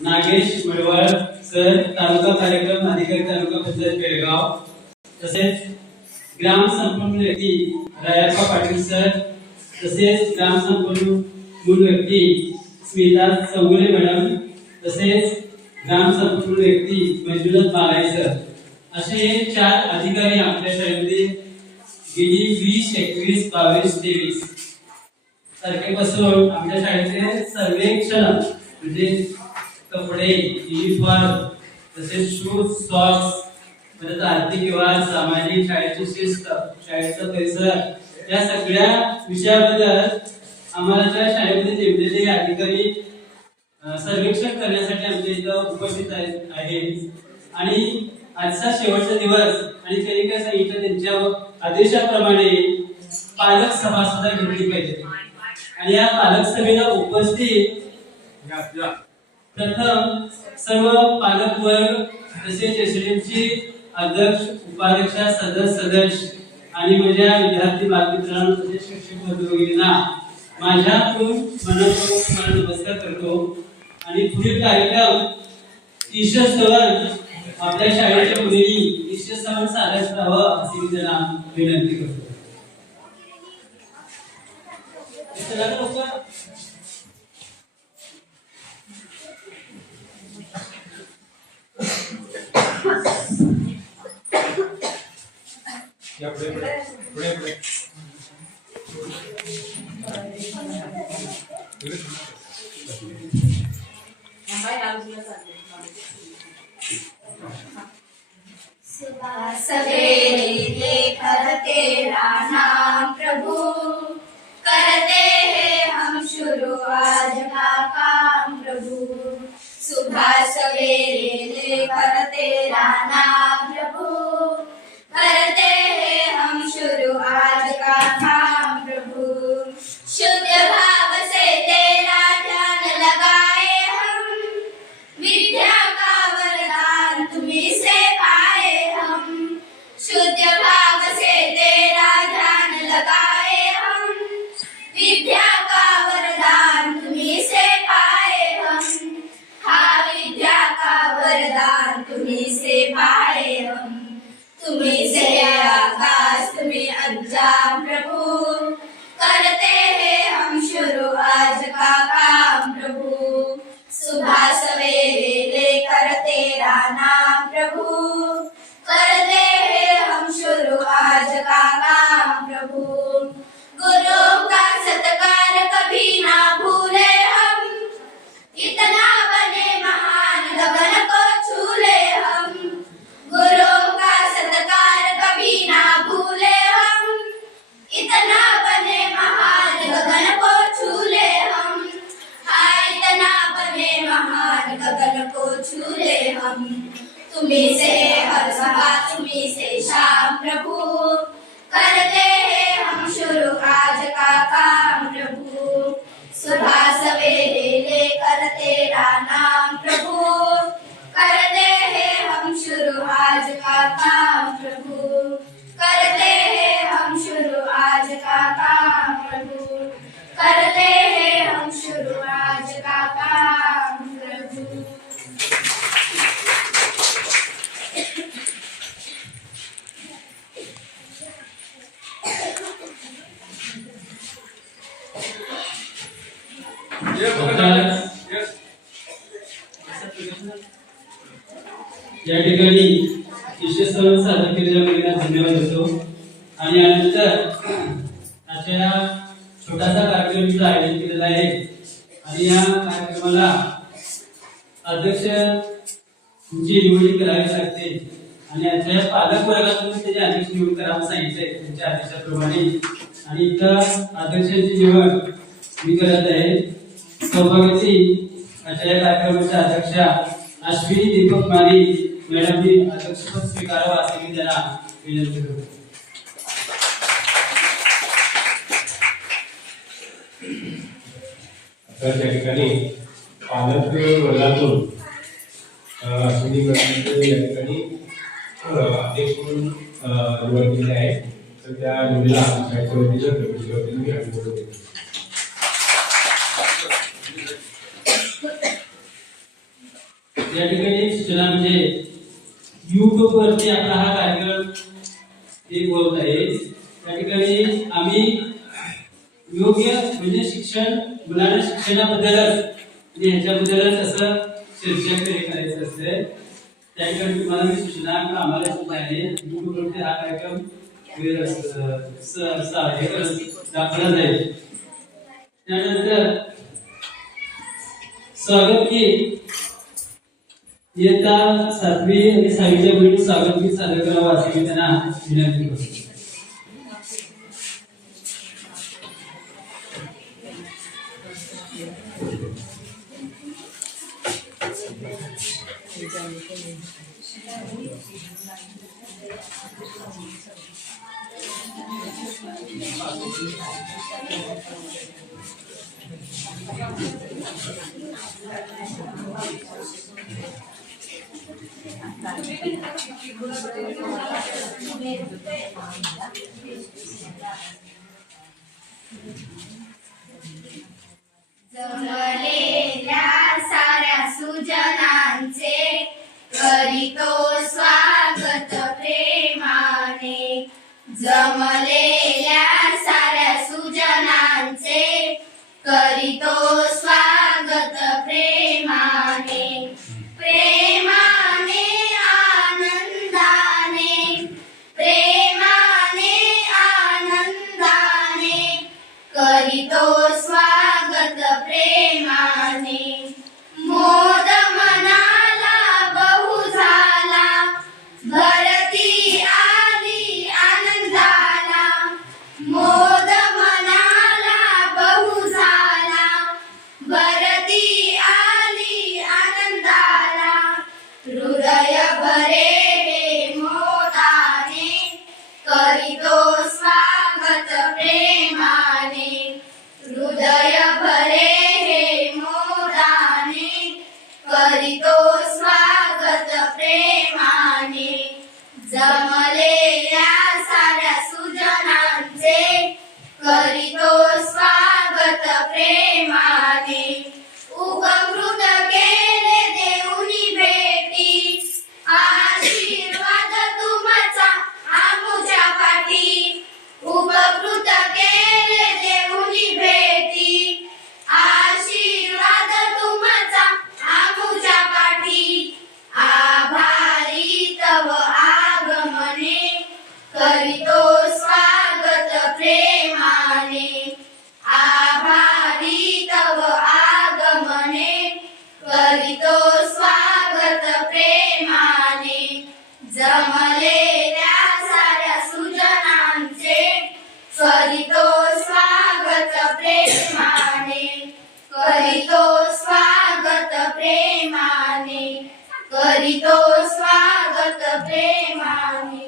Nagesh मडवाळ sir, तालुका कार्यक्रम अधिकारी, तालुका पंचायत बेळगाव. तसेच ग्राम संपन्न व्यक्ती रायप्पा पाटील सर, तसेच ग्राम संपन्न मूल व्यक्ती स्मिता चौगुले मॅडम, तसेच ग्राम संपन्न व्यक्ती मंजुनाथ बालाई सर, असे 4 अधिकारी आपल्या शाळेमध्ये गेली 20, 21, 22, 23 तारखेपासून आमच्या शाळेचे सर्वेक्षण म्हणजे कपडे, युनिफॉर्म, तसेच शूज, सॉक्स, परत आर्थिक व्यवहार, सामाजिक, शाळेची शिस्त, शाळेचा परिसर या सगळ्या विषयाबद्दल आम्हाला शाळेमध्ये नेमलेले अधिकारी सर्वेक्षण करण्यासाठी आमच्या इथं उपस्थित आहेत. आणि आजचा शेवटचा दिवस आणि त्यांनी काय सांगितलं, त्यांच्या आदेशाप्रमाणे पालक सभा सुद्धा घेतली पाहिजे. आणि या पालक सभेला उपस्थित प्रथम सर्व पालक वर्ग, तसेच एसडीएमची अध्यक्ष, उपाध्यक्ष, सदस्य आणि माझ्या विद्यार्थी बालमित्रांनो तसेच शिक्षक वर्गांना माझ्याकडून मनपूर्वक नमस्कार करतो. आणि पुढील कार्यक्रम ईश्वर सवन आपल्या शाळेच्या मुलींनी ईश्वर सवन सादर करावं अशी मी त्यांना विनंती करतो. सुबह सवेरे करते नाम प्रभु, करते हैं हम शुरू आज का काम प्रभु. सुबह सवेरे करते नाम प्रभु, करते हैं हम शुरू आज का काम प्रभु. शुद्ध भाव से तेरा ध्यान लगाए हम, विद्या का वरदान तुम्हीं से पाए हम. शुद्ध भाव से तेरा ध्यान लगाए हम, विद्या का वरदान तुम्हीं से पाए हम. हाँ, विद्या का वरदान तुम्हीं से पाए हम. तुम्हीं से आकाश तुम्हीं अंजाम प्रभु, करते हैं हम शुरू आज का काम प्रभु. सुबह सवेरे लेकर तेरा नाम प्रभु, करते हैं हम शुरू आज का काम प्रभु. गुरु का सत्कार कभी ना भूले हम, इतना बने महान गगन को छूले हम. गुरु का सत्कार कभी ना भूले हम, इतना बने महान गगन को छूले हम. हाँ, इतना बने महान गगन को छूले हम. तुम्हीं से हर सभा तुम्हीं से शाम प्रभु, करते हैं हम शुरू आज का काम प्रभु. सुबह सवेरे लेकर तेरा नाम प्रभु, करते हैं हम शुरू आज का काम प्रभु. करते हैं हम शुरू आज का काम प्रभु, करते हैं हम शुरू आज का काम प्रभु. या ठिकाणी ईश्वर सवन सादर केलेल्या मुलींना धन्यवाद देतो. आणि यानंतर अशा छोटासा कार्यक्रमाचं आयोजन केलेलं आहे. आणि या कार्यक्रमाला अध्यक्षांची निवड करावी लागते. आणि आमच्या पालक वर्गातून त्याचे अध्यक्ष निवड करायला सांगितले त्यांच्या आदेशाप्रमाणे. आणि इथं अध्यक्षांची निवड मी करत आहे. सौभाग्याची अशा या कार्यक्रमाच्या अध्यक्षा अश्विनी दीपक मारी मॅडमनी अध्यक्षपद स्वीकारावं असे मी त्यांना विनंती करतो. तर त्या ठिकाणी पालक वर्गातून अश्विनी मॅडम या ठिकाणी अध्यक्ष म्हणून निवड केली आहे. तर त्या निवडीला शाळेच्या वतीनं मी अभिनंदन देतो. या ठिकाणी सूचना म्हणजे YouTube वरती आपला हा कार्यक्रम ते बोलत आहे. त्या ठिकाणी आम्ही योग्य म्हणजे शिक्षण मुलांना शिक्षणाबद्दलच आणि ह्याच्याबद्दलच असं शीर्षक तरी करायचं असते. त्या ठिकाणी तुम्हाला मी सूचना आम्हाला सुद्धा आहे YouTube वरती हा कार्यक्रम दाखवला जाईल. त्यानंतर स्वागत की इयत्ता 7वी आणि 6वीच्या मुलींनी स्वागत गीत सादर करावं असे मी त्यांना विनंती करतो. जमलेल्या साऱ्या सुजनांचे करीतो स्वागत प्रेमाने. जमलेल्या साऱ्या सुजनांचे करीतो स्वागत प्रेमाने. प्रेमाने आनंदाने, प्रेमाने आनंदाने करीतो स्वागत प्रेमाने. मोद मनाला बहु झाला, भरती आली आनंदाला. मोद मनाला बहु झाला, भरती आली आनंदाला. हृदय भरे हे मोदाने करीतो स्वागत प्रेमाने. हृदय भरे हे मोदाने करीतो स्वागत प्रेमाने. जमलेल्या साऱ्या सुजनांचे करीतो स्वागत प्रेमाने. उपकृत केले देऊनी भेटी, आशीर्वाद तुमचा आमुच्या पाठी. उपकृत केले देऊनी भेटी, आशीर्वाद तुमचा आमुच्या पाठी. आभारी तव आगमने करीतो स्वागत प्रेमाने. आभारी तव आगमने करीतो स्वागत प्रेमाने. जमलेल्या साऱ्या सुजनांचे करीतो स्वागत प्रेमाने. करीतो स्वागत प्रेमाने. करीतो स्वागत प्रेमाने.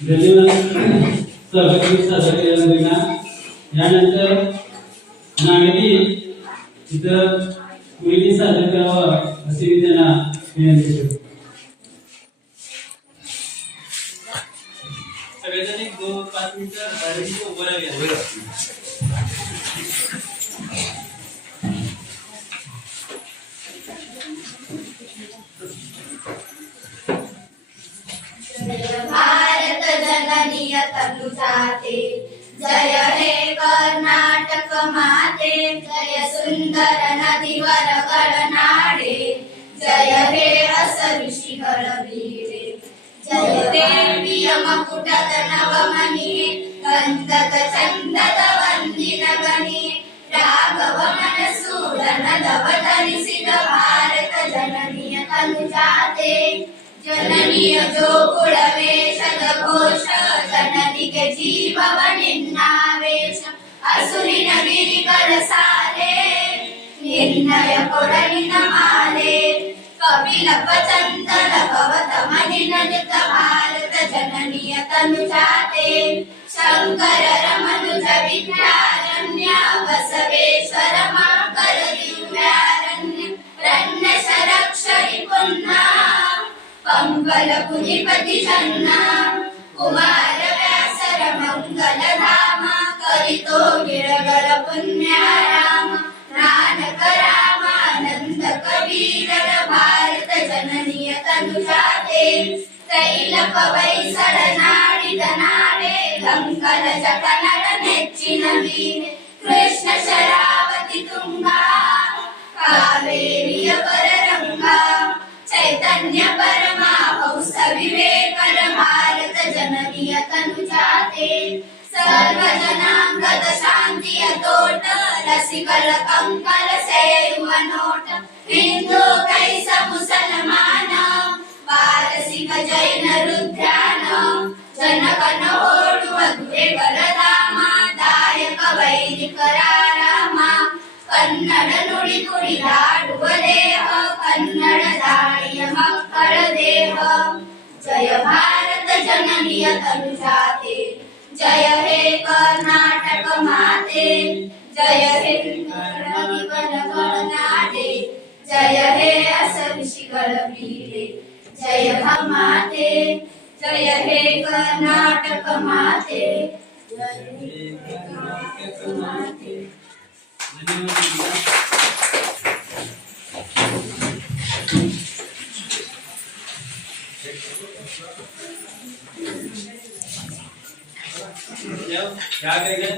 धन्यवाद. स्वागत गीत सादर केल्यानंतर यानंतर नागरिक इथं मुलींनी सादर करावं असे मी त्यांना विनंती करतो. सगळेजण 2-5 मिनिटं बाहेर उभं राहूया. भारत जननी तनु जाते, जय हे कर्नाटक माते. जय सुंदर नदीवर गडनाडे, जय हे असरु शिखर वीरे. जय देवी मकुटद नवमणि, गंधद चंदद वंदिन गणी. राघव मनसूदन दव धरिसिद भारत जननी तनु जाते. जननी जो कुळवेशद घोष, जननी के जीववनिन्नावेश. असुरी नगिरी करसाले, निर्णय कोडलिन माले. कपिल पचंदन भवत मनिननित भारत जननी तनु जाते. शंकर रमनुज विद्यारण्य, बसवेश्वर माकर दिव्यारण्य. रण्य रक्षरि पुन्हा पंकल पुनिपति जन्ना. कुमार व्यासर मंगल धामा, करितो गिरगर पुण्यारा. ತೈಲಪ ವೈಸಳನಾಡಿದ ನಾಡೆ ಗಂಗಲಜ ಕನ್ನಡ ನೆಚ್ಚಿನ ವೀಣೆ ಕೃಷ್ಣ ಶರಾವತಿ ತುಂಗಾ ಕಾವೇರಿಯ ಪರರಂಗ ಚೈತನ್ಯ ಪರಮಹಂಸ ವಿವೇಕರ ಭಾರತ ಜನನಿಯ ತನುಜಾತೆ ಸರ್ವ ಜನಾಂಗದ ಶಾಂತಿಯ ತೋಟ ರಸಿಕರ ಕಂಕರ ಸೇರುವ ನೋಟ ಹಿಂದೂ ಕೈಸ ಮುಸಲ್ಮಾನ ಪಾರಸಿಕ ಜೈನ ರುದ್ರಾನ ಜನಕನ ಓಡುವ ಗುರೆಗಳ ಧಾಮ ದಾಯಕ ವೈದಿಕರ ರಾಮ ಕನ್ನಡ ನುಡಿ ಕುಡಿದಾಡುವ ದೇಹ ಕನ್ನಡ ದಾಳಿಯ ಮಕ್ಕಳ ದೇಹ ಜಯ ಭಾರತ ಜನನಿಯ ತನುಜಾತೆ जय हे कर्नाटक माते जय हे नाडे जय हे असविशिगळ वीरे जय माते जय हे कर्नाटक माते जय हे कर्नाटक माते क्या करेंगे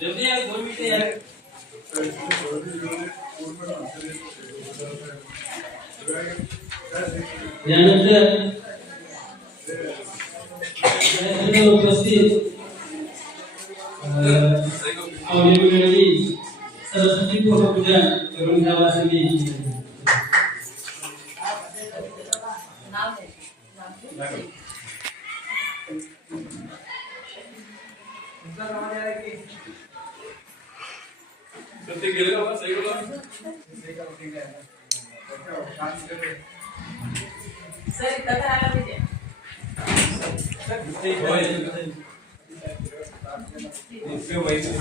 जल्दी यार 2 मिनट यार यानंतर उपस्थित मंडळी सरस्वती पूजन करून घ्यावा असे मी प्रत्येक गेले का सही बोला सर कथा आला पाहिजे इसके वही से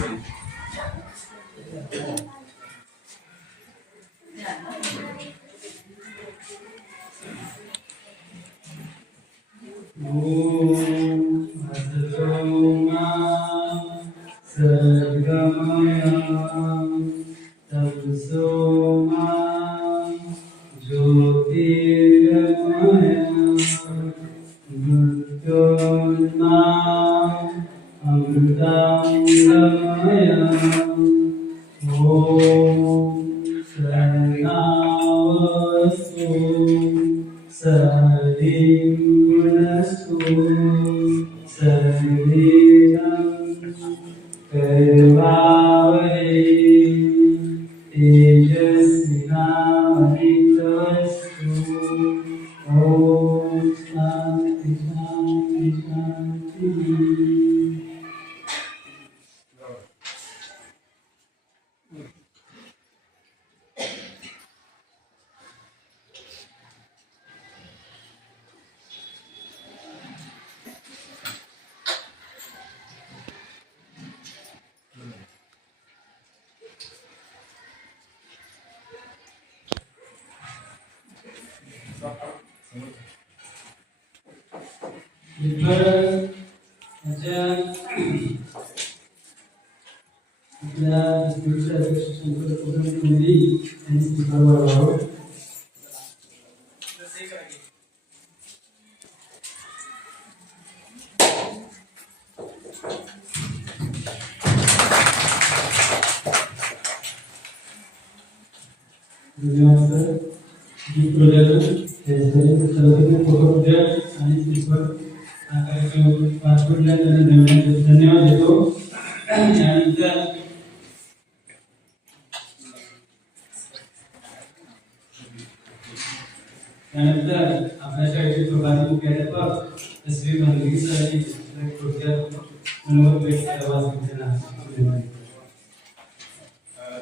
धन्यवाद देतो त्यानंतर आपल्या शाळेचे प्रभारी मुख्याध्यापक श्री भांडगी सर यांनी मनोहर भेट आवाज घेतला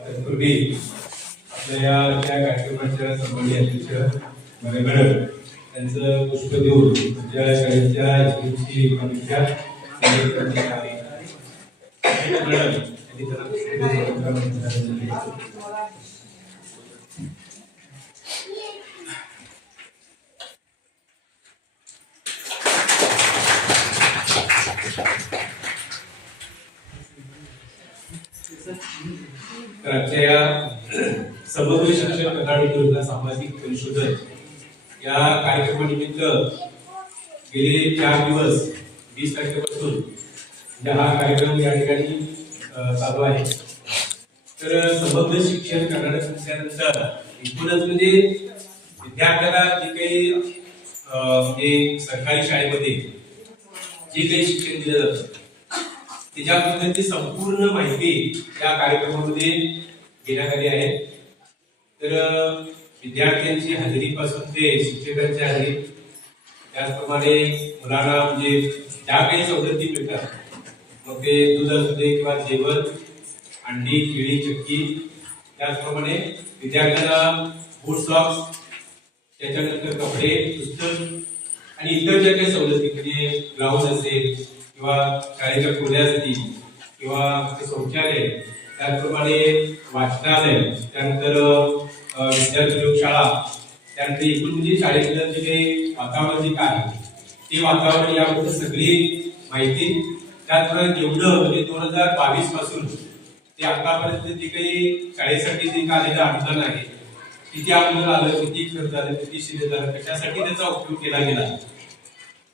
तत्पूर्वी आपल्या या कार्यक्रमाच्या संबंधी अध्यक्ष मरेगड त्यांचं पुष्प देऊन ज्या शाळेच्या जीवची परीक्षा आजच्या या समग्र शिक्षण आघाडी सामाजिक परिषद या कार्यक्रमानिमित्त गेले 4 दिवस 20 तारखेपासून म्हणजे हा कार्यक्रम या ठिकाणी चालू आहे. तर संबंध शिक्षण करणाऱ्या म्हटल्यानंतर एकूणच म्हणजे विद्यार्थ्याला जे काही म्हणजे सरकारी शाळेमध्ये जे काही शिक्षण दिलं जातं त्याच्याबद्दलची संपूर्ण माहिती या कार्यक्रमामध्ये घेण्यात आली आहे. तर विद्यार्थ्यांची हजेरीपासून ते शिक्षकांची हजेरी त्याचप्रमाणे मुलांना म्हणजे ज्या काही सवलती मिळतात मग ते दूध असू दे किंवा जेवण अंडी केळी चक्की त्याचप्रमाणे विद्यार्थ्यांना बूट सॉक्स त्याच्यानंतर कपडे पुस्तक आणि इतर ज्या काही सवलती म्हणजे ग्राउंड असेल किंवा शाळेच्या खोल्या असतील किंवा शौचालय त्याचप्रमाणे वाचनालय त्यानंतर विद्यार्थी प्रयोगशाळा त्यानंतर एकूण म्हणजे शाळेतलं जे काही वातावरण जे काय आहे ते वातावरण याबद्दल सगळी माहिती त्याचप्रमाणे जेवढं म्हणजे 2022 पासून ते आतापर्यंत जे काही शाळेसाठी जे काय आलेलं अनुदान आहे किती अनुदान आलं किती खर्च झालं किती शिल्लक झालं कशासाठी त्याचा उपयोग केला गेला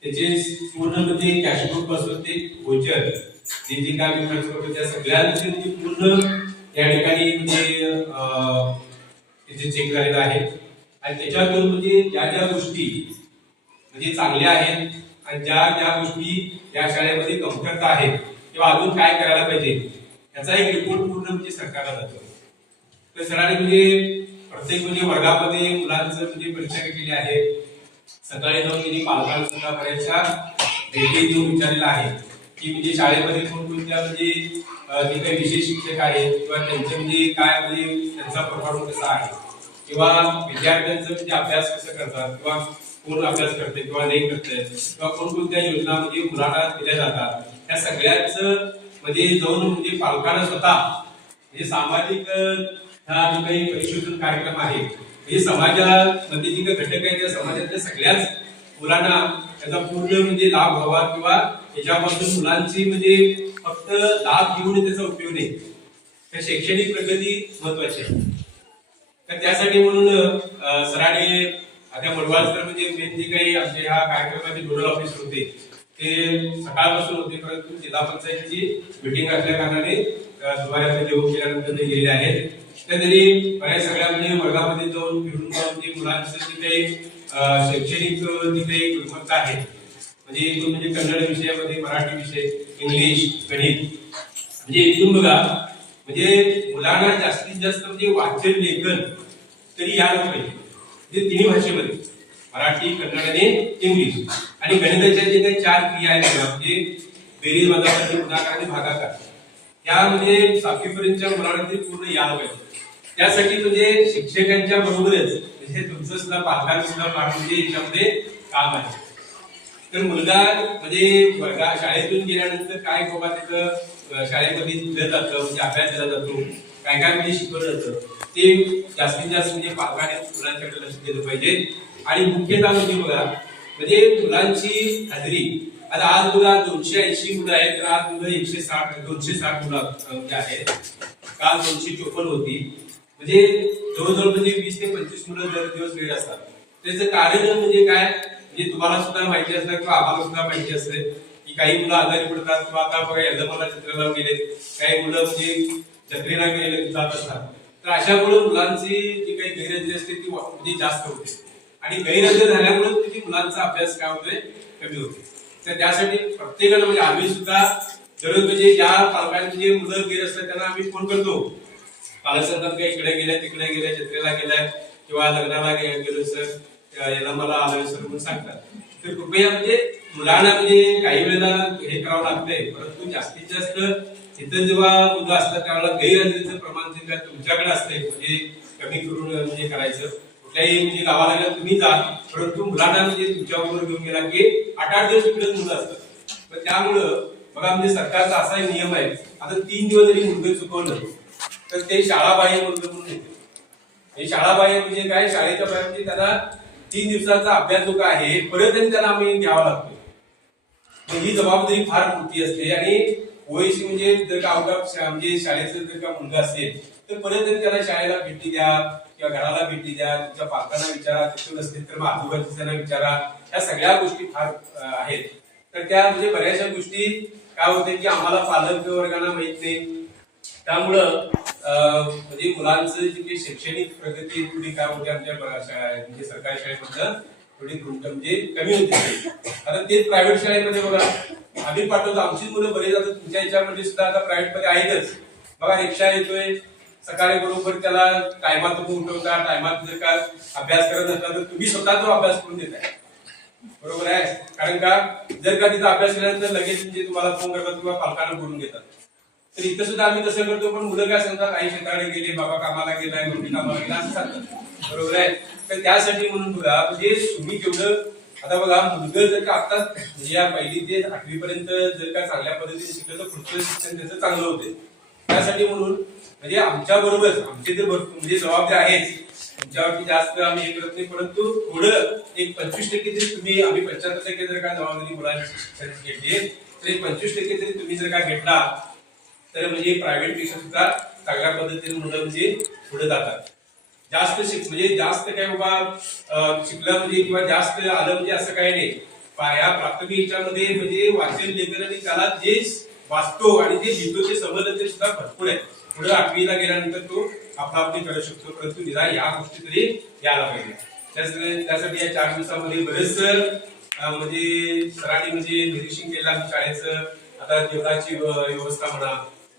त्याचे पूर्ण म्हणजे कॅशबुक पासून ते गोचर जे जे काय मी खर्च करतो त्या सगळ्यांची पूर्ण या ठिकाणी म्हणजे त्याचे चेक झालेलं आहे आणि त्याच्यातून म्हणजे ज्या ज्या गोष्टी म्हणजे चांगल्या आहेत आणि ज्या ज्या गोष्टी या शाळेमध्ये कमतरता आहेत किंवा अजून काय करायला पाहिजे याचा एक रिपोर्ट पूर्ण म्हणजे सरकारला जातो. तर सरांनी म्हणजे प्रत्येक म्हणजे वर्गामध्ये मुलांचं म्हणजे परीक्षा केली आहे. सकाळी जाऊन त्यांनी पालकांना सुद्धा बऱ्याचशा भेटी देऊन विचारलेला आहे की म्हणजे शाळेमध्ये कोणकोणत्या म्हणजे जे काही विशेष शिक्षक आहेत किंवा त्यांचे म्हणजे काय म्हणजे त्यांचा परफॉर्मन्स कसा आहे किंवा विद्यार्थ्यांचं म्हणजे अभ्यास कसं करतात किंवा कोण अभ्यास करते किंवा नाही करते किंवा कोणकोणत्या योजना म्हणजे मुलांना दिल्या जातात या सगळ्यांचं म्हणजे जाऊन म्हणजे पालकांना स्वतः म्हणजे सामाजिक हा जो काही परिशोधन कार्यक्रम आहे म्हणजे समाजामध्ये जे काही घटक आहेत त्या समाजातल्या सगळ्याच मुलांना त्याचा पूर्ण म्हणजे लाभ व्हावा किंवा याच्यापासून मुलांची म्हणजे फक्त लाभ घेऊन त्याचा उपयोग नाही तर शैक्षणिक प्रगती महत्वाची आहे. तर त्यासाठी म्हणून सरांनी आता मडवाळकर म्हणजे मेन जे काही आमचे ह्या कार्यक्रमाचे नोडल ऑफिसर होते ते सकाळपासून होते परंतु जिल्हा पंचायतीची मीटिंग असल्या कारणाने दुपारी जेवण केल्यानंतर ते गेलेले आहेत. तर त्यांनी बऱ्याच सगळ्या म्हणजे वर्गामध्ये जाऊन फिरून जाऊन जे मुलांचं जे काही शैक्षणिक जी काही गुणवत्ता आहे म्हणजे एकूण म्हणजे कन्नड विषयामध्ये मराठी विषय इंग्लिश गणित म्हणजे एकूण बघा म्हणजे मुलांना जास्तीत जास्त म्हणजे वाचन लेखन तरी यायला पाहिजे म्हणजे तिन्ही भाषेमध्ये मराठी कन्नड आणि इंग्लिश आणि गणिताच्या जे काही 4 क्रिया आहेत म्हणजे बेरीज वजाबाकी गुणाकार आणि भागाकार त्या म्हणजे 7वी पर्यंतच्या मुलांना ते पूर्ण यायला पाहिजे. त्यासाठी म्हणजे शिक्षकांच्या बरोबरच म्हणजे तुमचं सुद्धा पालकांचं सुद्धा पाठ म्हणजे याच्यामध्ये काम आहे. तर मुलगा म्हणजे शाळेतून गेल्यानंतर काय बाबा तिथं शाळेमध्ये दिलं जातं म्हणजे अभ्यास दिला जातो काय काय म्हणजे शिकवलं जातं ते जास्तीत जास्त म्हणजे पालकांनी मुलांच्याकडे लक्ष दिलं पाहिजे. आणि मुख्यतः म्हणजे बघा म्हणजे मुलांची हजेरी आता आज बघा 280 मुलं आहेत तर आज मुलं 260 मुलं आहेत काल 254 होती म्हणजे जवळजवळ म्हणजे 20 ते 25 मुलं दर दिवस वेळ असतात. त्याचं कारण म्हणजे काय म्हणजे तुम्हाला सुद्धा माहिती असतं किंवा आम्हाला सुद्धा माहिती असते की काही मुलं आजारी पडतात किंवा आता बघा यजमानाला जत्रेला गेले काही मुलं म्हणजे जत्रेला गेले जात असतात तर अशामुळे मुलांची जी काही गैरहजेरी असते ती म्हणजे जास्त होते आणि गैरहजेरी झाल्यामुळे तिथे मुलांचा अभ्यास काय होतोय कमी होते. तर त्यासाठी प्रत्येकानं म्हणजे आम्ही सुद्धा दररोज म्हणजे ज्या पालकांची जे मुलं गेले असतात त्यांना आम्ही फोन करतो पालक काही इकडे गेल्या तिकडे गेल्या जत्रेला गेलाय किंवा लग्नाला गेलो सर याला मला आलं सर म्हणून सांगतात. तर कृपया म्हणजे मुलांना म्हणजे काही वेळेला हे करावं लागतंय परंतु जास्तीत जास्त इथं जेव्हा मुलं असतात त्यावेळेला गैरहजेरीचं प्रमाण जे काय तुमच्याकडे असते म्हणजे कमी करून म्हणजे करायचं. कुठल्याही म्हणजे गावाला गेला तुम्ही जा परंतु मुलांना म्हणजे तुमच्याबरोबर घेऊन गेला की 8-8 दिवस तिकडे मुलं असतात. तर त्यामुळं बघा म्हणजे सरकारचा असा नियम आहे आता 3 दिवस जरी मुलगा चुकवलं तर ते शाळाबाह्य मुलगा म्हणून येते. हे शाळाबाह्य म्हणजे काय शाळेच्या बाहेर म्हणजे त्यांना 3 दिवसाचा अभ्यास जो काय आहे परत त्यांना आम्ही घ्यावा लागतो. ही जबाबदारी फार मोठी असते आणि ओएसी म्हणजे जर का म्हणजे शाळेचं जर का मुलगा असेल तर परत त्याला शाळेला भेटी द्या किंवा घराला भेटी द्या, तुमच्या पालकांना विचारा, तिथून नसतील तर मग आजूबाजूच्यांना विचारा. ह्या सगळ्या गोष्टी फार आहेत. तर त्या म्हणजे बऱ्याचशा गोष्टी काय होते की आम्हाला पालक वर्गांना माहित नाही. त्यामुळं म्हणजे मुलांचं जी शैक्षणिक प्रगती थोडी काय होते आमच्या म्हणजे सरकारी शाळेमधलं थोडी म्हणजे कमी होती. आता तेच प्रायव्हेट शाळेमध्ये बघा आम्ही पाठवतो, आमची मुलं बरेच आता तुमच्या याच्यामध्ये सुद्धा आता प्रायव्हेट मध्ये आहेतच. बघा रिक्षा येतोय सकाळी बरोबर त्याला टायमात उठवता, टायमात जर का अभ्यास करत नसला तर तुम्ही स्वतः तो अभ्यास करून देताय. बरोबर आहे. कारण का जर का तिथं अभ्यास केल्यानंतर लगेच म्हणजे तुम्हाला फोन करतात किंवा पालकांना बोलून घेतात. तर इथं सुद्धा आम्ही तसं करतो. पण मुलं काय सांगतात आई शेताकडे गेले, बाबा कामाला गेलाय, मम्मी कामाला गेला असं सांगतात. बरोबर आहे. तर त्यासाठी म्हणून बघा म्हणजे तुम्ही केवढं आता बघा मुलगा जर का आता म्हणजे या 1ली ते 8वी पर्यंत जर का चांगल्या पद्धतीने शिकलं तर पुढचं शिक्षण त्याचं चांगलं होते. त्यासाठी म्हणून म्हणजे आमच्या बरोबर आमचे जे म्हणजे जबाबदारी आहेत तुमच्यावरती जास्त आम्ही हे करत नाही. परंतु थोडं एक 25% तरी तुम्ही आम्ही 75% जर का जबाबदारी मुलांची शिक्षणाची घेतली तर एक 25% तरी तुम्ही जर का घेतला तर म्हणजे प्रायव्हेट पेक्षा सुद्धा चांगल्या पद्धतीने मुलं म्हणजे पुढे जातात. जास्त म्हणजे जास्त काय बाबा शिकलं म्हणजे किंवा जास्त आलं म्हणजे असं काही नाही. या प्राथमिक याच्यामध्ये म्हणजे वाचन लेखन आणि त्याला जे वाचतो आणि जे लिहितो ते समजलं ते सुद्धा भरपूर आहे. पुढे 8वीला गेल्यानंतर तो आपली करू शकतो. परंतु निदान या गोष्टी तरी यायला पाहिजे. त्यासाठी या 4 दिवसामध्ये बरेच म्हणजे सरांनी म्हणजे निरीक्षण केलं आमच्या शाळेचं. आता जेवणाची व्यवस्था म्हणा,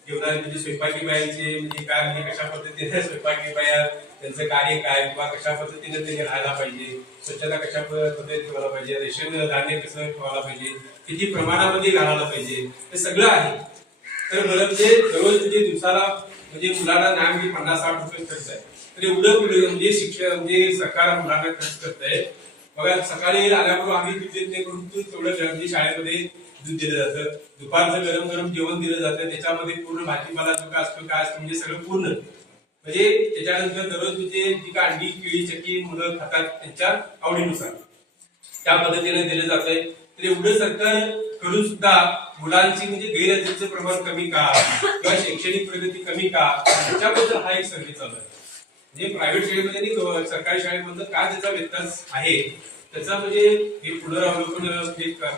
जेवणाची म्हणजे स्वयंपाकी बायांचे म्हणजे काय म्हणजे कशा पद्धतीने स्वयंपाकी बाया त्यांचं कार्य काय किंवा कशा पद्धतीने त्यांनी राहायला पाहिजे, स्वच्छता कशा पद्धतीने ठेवायला पाहिजे, रेशन धान्य कसं ठेवायला पाहिजे, किती प्रमाणामध्ये घालायला पाहिजे, हे सगळं आहे. तर मला म्हणजे दररोज म्हणजे दिवसाला म्हणजे मुलांना नाही म्हणजे 50-60 रुपये खर्च आहे. तर एवढं म्हणजे शिक्षण म्हणजे सरकार मुलांना खर्च करत आहे. बघा सकाळी आल्याबरोबर आम्ही दूध करून तेवढं म्हणजे शाळेमध्ये दूध दिलं जातं. दुपारचं गरम गरम जेवण दिलं जातं. त्याच्यामध्ये पूर्ण भाजीपाला जो काय असतो म्हणजे सगळं पूर्ण म्हणजे त्याच्यानंतर दररोज म्हणजे जी काय अंडी केळी चक्की मुलं खातात त्यांच्या आवडीनुसार त्या पद्धतीने दिलं जात आहे. तर एवढं सरकार करून सुद्धा मुलांची म्हणजे गैरहजेरीचं प्रमाण कमी का किंवा शैक्षणिक प्रगती कमी का त्याच्याबद्दल हा एक सर्वे चालू आहे. म्हणजे प्रायव्हेट शाळेमध्ये आणि सरकारी शाळेमध्ये काय त्याचा व्यत्यास आहे त्याचा म्हणजे हे पुनरावलोकन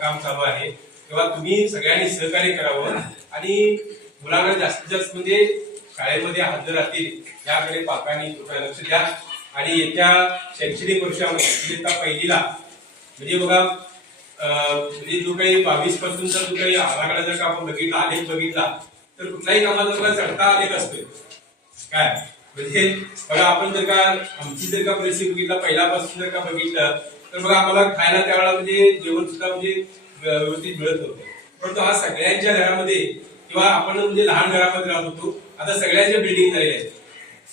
काम चालू आहे. तेव्हा तुम्ही सगळ्यांनी सहकार्य करावं आणि मुलांना जास्तीत जास्त म्हणजे शाळेमध्ये हजर राहतील याकडे पालकांनी लक्ष द्या. आणि येत्या शैक्षणिक वर्षामध्ये 1लीला म्हणजे बघा म्हणजे जो काही 22 पासूनचा जो काही आराखडा जर का आपण बघितला आलेख बघितला तर कुठल्याही कामाचा बघा चढता आलेख असतोय काय म्हणजे बघा आपण जर का आमची जर का परिस्थिती बघितला पहिल्यापासून जर का बघितलं तर बघा आम्हाला खायला त्यावेळेला म्हणजे जेवण सुद्धा म्हणजे व्यवस्थित मिळत होतं. परंतु हा सगळ्यांच्या घरामध्ये किंवा आपण म्हणजे लहान घरामध्ये राहत होतो. आता सगळ्यांच्या बिल्डिंग झालेल्या आहेत,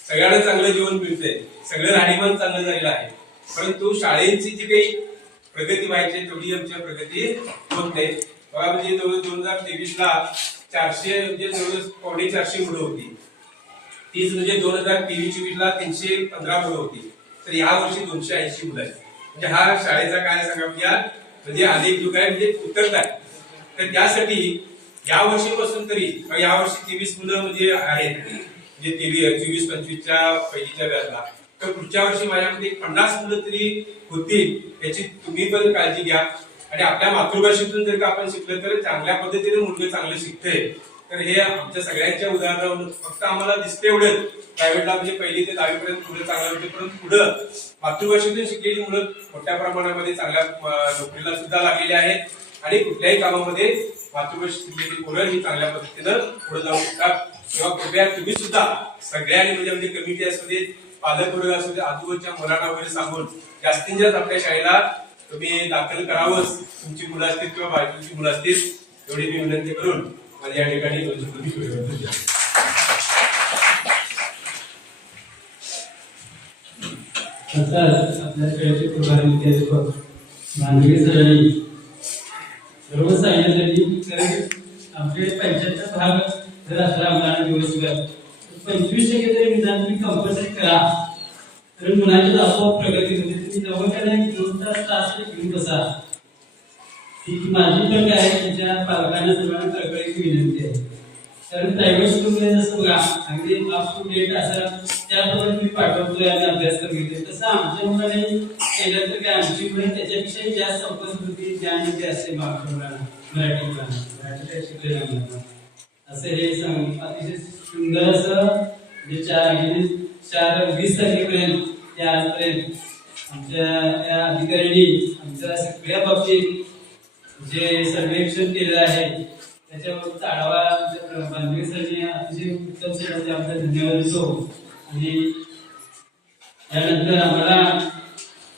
सगळ्यांना चांगलं जेवण मिळतंय, सगळं राहणीमान चांगलं झालेलं आहे. परंतु शाळेची जी काही प्रगती व्हायची तेवढी आमच्या प्रगती होत नाही. बघा म्हणजे 2023ला 400 म्हणजे 450 मुलं होती. तीच म्हणजे 2023-24ला 315 मुलं होती. तर या वर्षी 280 मुलं आहेत. म्हणजे हा शाळेचा काय सांगा म्हणजे आलेख जो काय म्हणजे उतरत आहे. तर त्यासाठी या वर्षीपासून तरी या वर्षी 23 मुलं म्हणजे आहेत म्हणजे 24-25च्या पहिलीच्या बॅचला. तर पुढच्या वर्षी माझ्यामध्ये 50 मुलं तरी होतील याची तुम्ही पण काळजी घ्या. आणि आपल्या मातृभाषेतून जर का आपण शिकलं तर चांगल्या पद्धतीने मुलगे चांगलं शिकतंय. तर हे आमच्या सगळ्यांच्या उदाहरणावरून फक्त आम्हाला दिसते एवढंच प्रायव्हेटला म्हणजे 1ली ते 10वी पर्यंत मुलं चांगलं होते. परंतु पुढं मातृभाषेतून शिकलेली मुलं मोठ्या प्रमाणामध्ये चांगल्या नोकरीला सुद्धा लागलेली आहेत. आणि कुठल्याही कामामध्ये मातृभाषा शिकलेली मुलं ही चांगल्या पद्धतीनं पुढे जाऊ शकतात. किंवा कृपया तुम्ही सुद्धा सगळ्यांनी म्हणजे कमिटी असू दे, पालक वर्ग असू दे, आजूबाजूच्या मुलांना वगैरे सांगून जास्तीत जास्त आपल्या शाळेला तुम्ही दाखल करावंच. तुमची मुलं असतील किंवा बायकोची मुलं असतील एवढी मी विनंती करून माझ्या या ठिकाणी आपल्या शाळेचे प्रभारी मुख्याध्यापक भांडगे सरांनी सर्व सांगितलं. आपले 75 भाग जर असला मुलांना दिवसभर 25% तरी निदान तुम्ही कंपल्सरी करा तर मुलांची आपोआप प्रगती होते. तुम्ही जवळच्या 2 तास घेऊन बसा. ही माझी पण काय त्यांच्या पालकांना सगळ्यांना कळकळीची विनंती आहे. कारण प्रायव्हेट स्कूलमध्ये जसं बघा अगदी अप टू डेट असं त्याप्रमाणे मी पाठवतोय आणि अभ्यास करून घेतोय, तसं आमच्या मुलांनी केलं तर काय आमची मुलं त्याच्यापेक्षाही जास्त उपस्थिती ज्ञान जे असते मराठी मराठी शिकलेल्या मुलांना असं हे सांग अतिशय सुंदर असं जे 4-20 तारखेपर्यंत ते आजपर्यंत आमच्या या अधिकाऱ्यांनी आमच्या सगळ्या बाबतीत जे सर्वेक्षण केलेलं आहे त्याच्यावर आढावा बांधवे सरनी अतिशय उत्तम सेवेचे आमचा धन्यवाद देतो. आणि त्यानंतर आम्हाला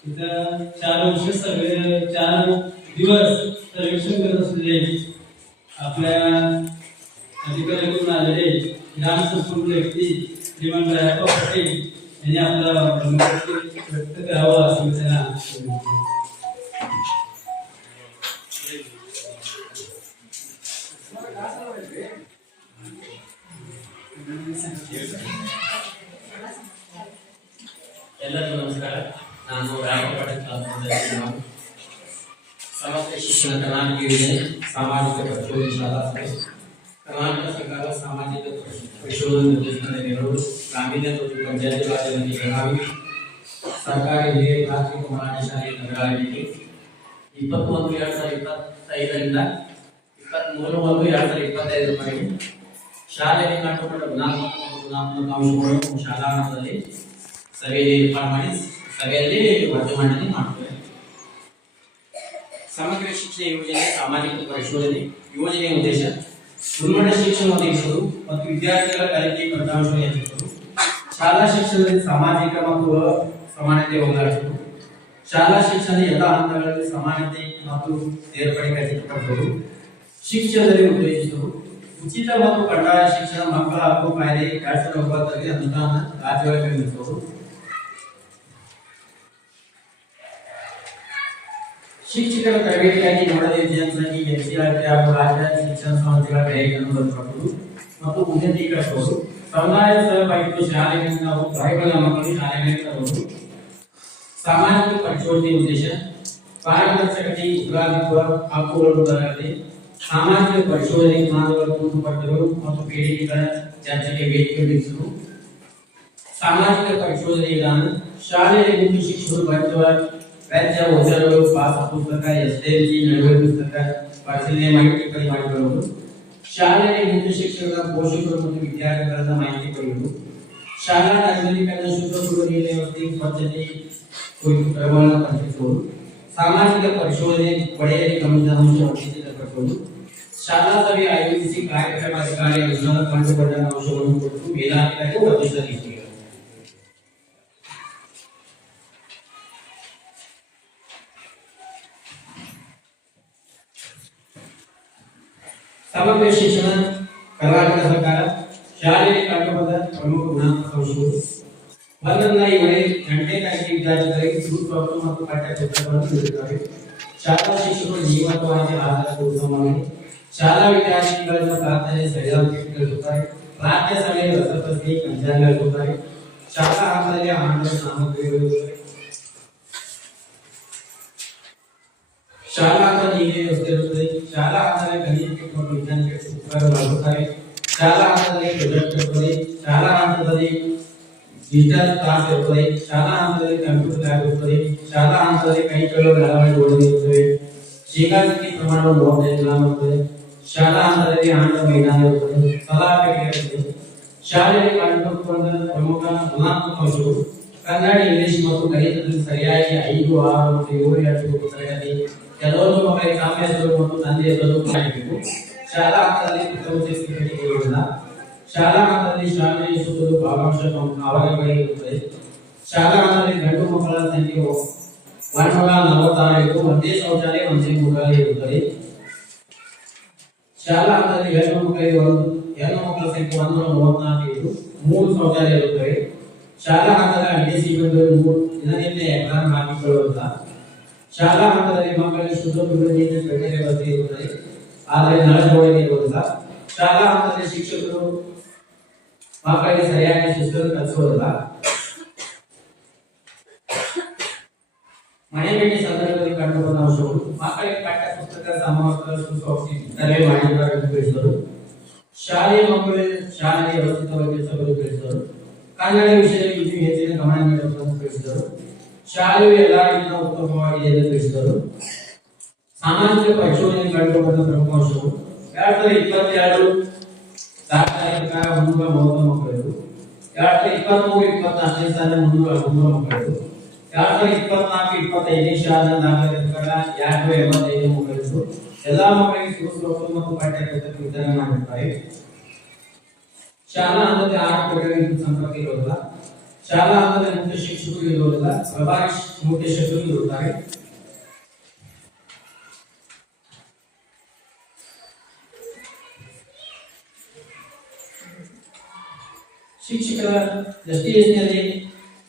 इथं 4 दिवस सर्वेक्षण करत असलेले आपल्या अधिकाऱ्यांकडून आलेले ग्राम संपूर्ण व्यक्ती श्रीमान रायप्पा पाटील यांनी आपला व्यक्त करावा असं मी त्यांना ಎಲ್ಲರಿಗೂ ನಮಸ್ಕಾರ. ನಾನು ರಾಯಪ್ಪ ಪಾಟೀಲ್, ಸಮಗ್ರ ಶಿಕ್ಷಣ ಕರ್ನಾಟಕ ಯೋಜನೆ ಸಾಮಾಜಿಕ ಪರಿಶೋಧನೆ ಶಾಲಾ ಸಂಸ್ಥೆ ಕರ್ನಾಟಕ ಸರ್ಕಾರ ಸಾಮಾಜಿಕ ಪರಿಶೋಧನೆ ನಿರ್ದೇಶನಾಲಯಗಳು ಗ್ರಾಮೀಣ ಮತ್ತು ಪಂಚಾಯತ್ ರಾಜ್ ಬೆಳಗಾವಿ ಸರ್ಕಾರಿ ಹಿರಿಯ ಪ್ರಾಥಮಿಕ ಮರಾಠಿ ಶಾಲೆ ನಗರಾಭಿವೃದ್ಧಿ 21/2025ರಿಂದ 23/1/2025 ಶಾಲೆಗೆ ಕಂಡುಕೊಂಡ ಗುಣಾತ್ಮಕ ಅಂಶಗಳು ಶಾಲಾಂಗಣದಲ್ಲಿ ಸಭೆಯಲ್ಲಿ ಏರ್ಪಾಡು ಮಾಡಿ ಸಭೆಯಲ್ಲಿ ವರ್ಗಾವಣೆ ಮಾಡುತ್ತೇವೆ. ಸಮಗ್ರ ಶಿಕ್ಷಣ ಯೋಜನೆ ಸಾಮಾಜಿಕ ಪರಿಶೋಧನೆ ಯೋಜನೆಯ ಉದ್ದೇಶ ಗುಣಮಟ್ಟ ಶಿಕ್ಷಣ ಒದಗಿಸುವುದು ಮತ್ತು ವಿದ್ಯಾರ್ಥಿಗಳ ಕಲಿಕೆ ಫಲಿತಾಂಶವನ್ನು ಹೆಚ್ಚಿಸುವುದು, ಶಾಲಾ ಶಿಕ್ಷಣದಲ್ಲಿ ಸಾಮಾಜಿಕ ಮತ್ತು ಸಮಾನತೆ ಹೋಗಲಾಡಿಸುವುದು, ಶಾಲಾ ಶಿಕ್ಷಣದ ಎಲ್ಲ ಹಂತಗಳಲ್ಲಿ ಸಮಾನತೆ ಮತ್ತು ಸೇರ್ಪಡೆ ಖಚಿತಪಡಿಸುವುದು, ಶಿಕ್ಷಣದಲ್ಲಿ ಉತ್ತೇಜಿಸುವುದು, ಉಚಿತ ಮತ್ತು ಕಡ್ಡಾಯ ಶಿಕ್ಷಣ ಮಕ್ಕಳ ಹಕ್ಕು ಕಾಯ್ದೆ 2009ರಲ್ಲಿ ಅನುದಾನ ರಾಜ್ಯವಾಗಿ ನಿರ್ಮಿಸುವುದು, ಶಿಕ್ಷಕರ ತರಬೇತಿಗಾಗಿ ನೋಡಲ್ ಏಜೆನ್ಸಿ ಎನ್ಸಿಆರ್ಟಿ ಹಾಗೂ ರಾಜ್ಯ ಶಿಕ್ಷಣ ಸಂಸ್ಥೆಗಳ ಕೈಗಳನ್ನು ಬದಲಾಯಿಸುವುದು ಮತ್ತು ಉನ್ನತೀಕರಿಸುವುದು, ಸಮುದಾಯ ಸಹಭಾಗಿತ್ವ ಶಾಲೆಗಳಿಂದ ನಾವು ಪ್ರೈವೇಟ್ ಮಕ್ಕಳು ಶಾಲೆಗಳಿಗೆ ತರುವುದು, ಸಾಮಾಜಿಕ ಪರಿಶೋಧನೆ ಉದ್ದೇಶ ಪಾರದರ್ಶಕತೆ ಉಗ್ರಾದಿತ್ವ ಹಕ್ಕುಗಳು ತರಗತಿ ಸಾಮಾಜಿಕ ಪರಿಶೋಧನೆ ಜ್ಞಾನಗಳ ಕುಂದುಪಟ್ಟರು ಮತ್ತು ಪೀಳಿಗೆಗಳ ಚರ್ಚೆಗೆ ವೇದಿಕೆ ಒದಗಿಸುವುದು, ಸಾಮಾಜಿಕ ಪರಿಶೋಧನೆ ವಿಧಾನ ಶಾಲೆಯಲ್ಲಿ ಗುಂಪು ಶಿಕ್ಷಕರು ಬರೆಯುವ ವ್ಯಾಜ್ಯ ಓದಲು ಪಾಠ ಪುಸ್ತಕ ಎಸ್ಎಲ್ಸಿ ನಡುವೆ ಪುಸ್ತಕ ಪರಿಶೀಲನೆ ಮಾಡಿ ಟಿಪ್ಪಣಿ ಮಾಡಿಕೊಳ್ಳುವುದು, ಶಾಲೆಯಲ್ಲಿ ಗುಂಪು ಶಿಕ್ಷಕರ ಪೋಷಕರು ಮತ್ತು ವಿದ್ಯಾರ್ಥಿಗಳ ಮಾಹಿತಿ ಪಡೆಯುವುದು, ಶಾಲಾ ನೈರ್ಮಲ್ಯೀಕರಣ ಶುದ್ಧ ಕುಡಿಯುವ ನೀರಿನ ವ್ಯವಸ್ಥೆ ಸ್ವಚ್ಛತೆ ಕುರಿತು ಪ್ರಮಾಣ ಕಲ್ಪಿಸುವುದು, ಸಾಮಾಜಿಕ ಪರಿಶೋಧನೆ ಪಡೆಯಲಿ ಗಮನದ ಅಂಶವನ್ನು ಸಿದ್ಧಪಡಿಸುವುದು, ಶಾಲಾ ಸಭೆ ಆಯೋಜಿಸಿ ಕಾರ್ಯಕ್ರಮ ಅಧಿಕಾರಿ ಅನುಷ್ಠಾನ ಕಂಡುಕೊಂಡ ಅಂಶವನ್ನು ಕುರಿತು ಮೇಲಾಧಿಕಾರಿಗೆ ವಹಿಸಲಿದೆ. ಸಮಗ್ರ ಶಿಕ್ಷಣ ಕರ್ನಾಟಕ ಸರ್ಕಾರ ಶಾಲೆಯಲ್ಲಿ ಕಂಡುಬಂದ ಪ್ರಮುಖ ಗುಣಾತ್ಮಕ ಅಂಶಗಳು ಒಂದರಿಂದ ಇವರೇ 8ನೇ ತರಗತಿ ವಿದ್ಯಾರ್ಥಿಗಳಿಗೆ ಸೂಕ್ತ ಮತ್ತು ಪಠ್ಯ ಪುಸ್ತಕಗಳನ್ನು ನೀಡುತ್ತಾರೆ. ಶಾಲಾ ಶಿಕ್ಷಕರು ನಿಯಮಿತವಾಗಿ ಹಾಜರಾಗುವುದು, ಶಾಲಾ ವಿದ್ಯಾರ್ಥಿಗಳಿಂದ ಪ್ರಾರ್ಥನೆ ಸರಿಯಾಗಿ ತಿಳಿಸುತ್ತಾರೆ, ಪ್ರಾರ್ಥನೆ ಸಮಯದಲ್ಲಿ ರಸಪ್ರಶ್ನೆ ಪಂಚಾಂಗ ಇರುತ್ತಾರೆ, ಶಾಲಾ ಹಂತದಲ್ಲಿ ಆಂಗ್ಲ ಸಾಮಗ್ರಿಗಳು ಶಾಲಾ ಹಂತದಲ್ಲಿ ಹೀಗೆ ವ್ಯವಸ್ಥೆ ಇರುತ್ತದೆ, ಶಾಲಾ ಹಂತದಲ್ಲಿ ಗಣಿತ ಮತ್ತು ವಿಜ್ಞಾನಕ್ಕೆ ಪುಸ್ತಕಗಳು ಶಾಲಾ ಹಂತದಲ್ಲಿ ಪ್ರೊಜೆಕ್ಟ್ ಇರುತ್ತದೆ, ಶಾಲಾ ಹಂತದಲ್ಲಿ ಡಿಜಿಟಲ್ ಕ್ಲಾಸ್ ಇರುತ್ತದೆ, ಶಾಲಾ ಹಂತದಲ್ಲಿ ಕಂಪ್ಯೂಟರ್ ಲ್ಯಾಬ್ ಇರುತ್ತದೆ, ಶಾಲಾ ಹಂತದಲ್ಲಿ ಕೈ ಚಳುವ ಬೆಳವಣಿಗೆ ಇರುತ್ತವೆ, ಶೇಖರಣೆ ಪ್ರಮಾಣವು 35 ಗ್ರಾಂ ಇರುತ್ತದೆ, ಶಾಲಾ ಹಂತದಲ್ಲಿ ಆಂಗ್ಲ ಮೈದಾನ ಇರುತ್ತದೆ, ಸಲಹಾ ಇರುತ್ತದೆ. ಶಾಲೆಯಲ್ಲಿ ಕಂಡುಕೊಂಡ ಪ್ರಮುಖ ಗುಣಾತ್ಮಕ ಅಂಶಗಳು ಕನ್ನಡ, ಇಂಗ್ಲಿಷ್ ಮತ್ತು ಗಣಿತದಲ್ಲಿ ಸರಿಯಾಗಿ 5, 6 ಮತ್ತು 7 ತರಗತಿ ಕೆಲವೊಂದು ಮಕ್ಕಳಿಗೆ ತಮ್ಮ ಹೆಸರು ಮತ್ತು ತಂದೆ ಹೆಸರು ಮಾಡಬೇಕು. ಶಾಲಾ ಹಂತದಲ್ಲಿ ಪುಸ್ತಕ, ಶಾಲಾ ಹಂತದಲ್ಲಿ ಶಾಲೆಯ ಸುತ್ತಲೂ ಭಾಗವಹಿಸ ಅವಕಾಶಗಳಿರುತ್ತದೆ. ಶಾಲಾ ಹಂತದಲ್ಲಿ ಗಂಡು ಮಕ್ಕಳ ಸಂಖ್ಯೆ 146 ಇದ್ದು ಒಂದೇ ಶೌಚಾಲಯ ಒಂದೇ ಮುಖಾಲಯ ಇರುತ್ತದೆ. ಶಾಲಾ ಹಂತದಲ್ಲಿ ಹೆಣ್ಣು ಮಕ್ಕಳ ಸಂಖ್ಯೆ 134 ಇದ್ದು 3 ಶೌಚಾಲಯ ಇರುತ್ತವೆ. ಶಾಲಾ ಹಂತದ ಅಡಿಗೆ ಸಿಬ್ಬಂದಿಗಳು ದಿನನಿತ್ಯ ಎಕ್ಸಾಮ್ ಹಾಕಿಕೊಳ್ಳುವುದಿಲ್ಲ. ಶಾಲಾ ಹಂತದಲ್ಲಿ ಮಕ್ಕಳಿಗೆ ಶುದ್ಧ ಕುಡಿಯುವ ನೀರಿನ ಫಿಲ್ಟರ್ ವ್ಯವಸ್ಥೆ ಇರುತ್ತದೆ, ಆದರೆ ನಳ ಜೋಡಣೆ ಇರುವುದಿಲ್ಲ. ಶಾಲಾ ಹಂತದಲ್ಲಿ ಶಿಕ್ಷಕರು ಮಕ್ಕಳಿಗೆ ಸರಿಯಾಗಿ ಶಿಸ್ತನ್ನು ಕಲಿಸುವುದಿಲ್ಲ. ಮನೆ ಭೇಟಿ ಸಂದರ್ಭದಲ್ಲಿ ಕಂಡುಬಂದ ಅಂಶಗಳು ಮಕ್ಕಳಿಗೆ ಪಠ್ಯ ಪುಸ್ತಕ ಸಮವಸ್ತ್ರ ಸುಸೂಕ್ಷ್ಮ ತರಬೇತಿ ಮಾಡಿಕೊಳ್ಳುವುದು. ಶಾಲೆಯ ಮಕ್ಕಳು ಶಾಲೆಗೆ ವ್ಯವಸ್ಥಿತವಾಗಿ ಕೆಲಸಗಳು ತಿಳಿಸಿದರು. ಕನ್ನಡ ವಿಷಯದಲ್ಲಿ ಇನ್ನೂ ಹೆಚ್ಚಿನ ಗಮನ ನೀಡಬೇಕೆಂದು ತಿಳಿಸಿದರು. ಶಾಲೆಯು ಎಲ್ಲಾ ರೀತಿಯ ಉತ್ತಮವಾಗಿದೆ ಎಂದು ತಿಳಿಸಿದರು. ಸಾಮಾಜಿಕ ಪರಿಶೋಧನೆ ಕಂಡುಕೊಂಡ ಪ್ರಮುಖ ಅಂಶಗಳು 2022 ತಾತ್ಕಾಲಿಕ 330 ಮಕ್ಕಳು, 2023-24 ಸಾಲ 330 ಮಕ್ಕಳು, 2024-25 ಶಾಲಾ ದಾಖಲೆ ಪ್ರಕಾರ 285 ಮಕ್ಕಳು. ಎಲ್ಲಾ ಮಕ್ಕಳಿಗೆ ಸೂಕ್ತ ಮತ್ತು ಪಠ್ಯಪುಸ್ತಕ ವಿತರಣೆ ಮಾಡಿದ್ದಾರೆ. ಶಾಲಾ ಹಂತದ 6 ಕೊಠಡಿ ವಿದ್ಯುತ್ ಸಂಪರ್ಕ ಇರುವುದಿಲ್ಲ. ಶಾಲಾ ಹಂತದ ಮುಖ್ಯ ಶಿಕ್ಷಕರು ಇರುವುದಿಲ್ಲ, ಪ್ರಭಾರಿ ಮುಖ್ಯ ಶಿಕ್ಷಕರು ಇರುತ್ತಾರೆ. ಶಿಕ್ಷಕರ ಎಸ್ಟಿಎಸ್ನಲ್ಲಿ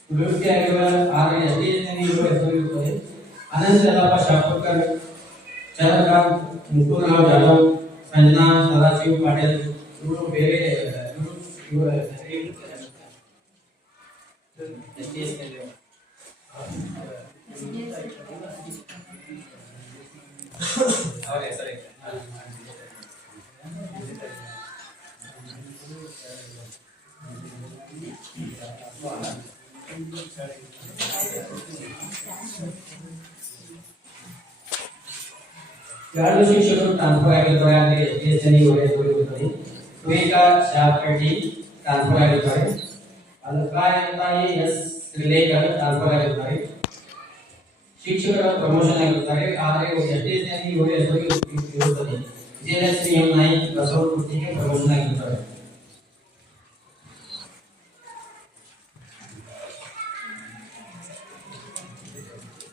ನಿವೃತ್ತಿಯಾಗಿರುವ ಆದರೆ ಎಸ್ಟಿಎಸ್ನಲ್ಲಿ ಇರುವ ಹೆಸರು ಇರುತ್ತದೆ. ಅನಂತ ಯಲ್ಲಪ್ಪ ಶಾಪುರ್ಕರ್, ಚಂದ್ರಕಾಂತ್, ಮುತ್ತುರಾವ್ ಜಾಧವ್, ಸಂಜನಾ ಸದಾಶಿವ ಪಾಟೀಲ್ ಇವರು ಬೇರೆ ಎಸ್ಟಿಎಸ್ನಲ್ಲಿ ಅವರ ಹೆಸರು ಎರಡು ಶಿಕ್ಷಕರು ಟ್ರಾನ್ಸ್ಫರ್ ಆಗಿರ್ತಾರೆ. ಅಂದ್ರೆ ಎಸ್ಟಿಎಸ್ನಲ್ಲಿ ಇರುತ್ತದೆ. ವಿವೇಕಾ ಶಾಪಟ್ಟಿ ಟ್ರಾನ್ಸ್ಫರ್ ಆಗಿರ್ತಾರೆ. ಅಲ್ಕಾಯಿ ಎಸ್ ರಿಲೇಕರ್ ಟ್ರಾನ್ಸ್ಫರ್ ಆಗಿರ್ತಾರೆ. ಶಿಕ್ಷಕರ ಪ್ರಮೋಷನ್ ಆಗಿರ್ತಾರೆ. ಆದರೆ ಎಸ್ಟಿಎಸ್ನಲ್ಲಿ ಇವರು ಹೆಸರು ಇರುತ್ತದೆ. ವಿಜಯಲಕ್ಷ್ಮಿ ಎಂ ನಾಯ್ಕ್ ಬಸವಕುರ್ತಿಗೆ ಪ್ರಮೋಷನ್ ಆಗಿರ್ತಾರೆ.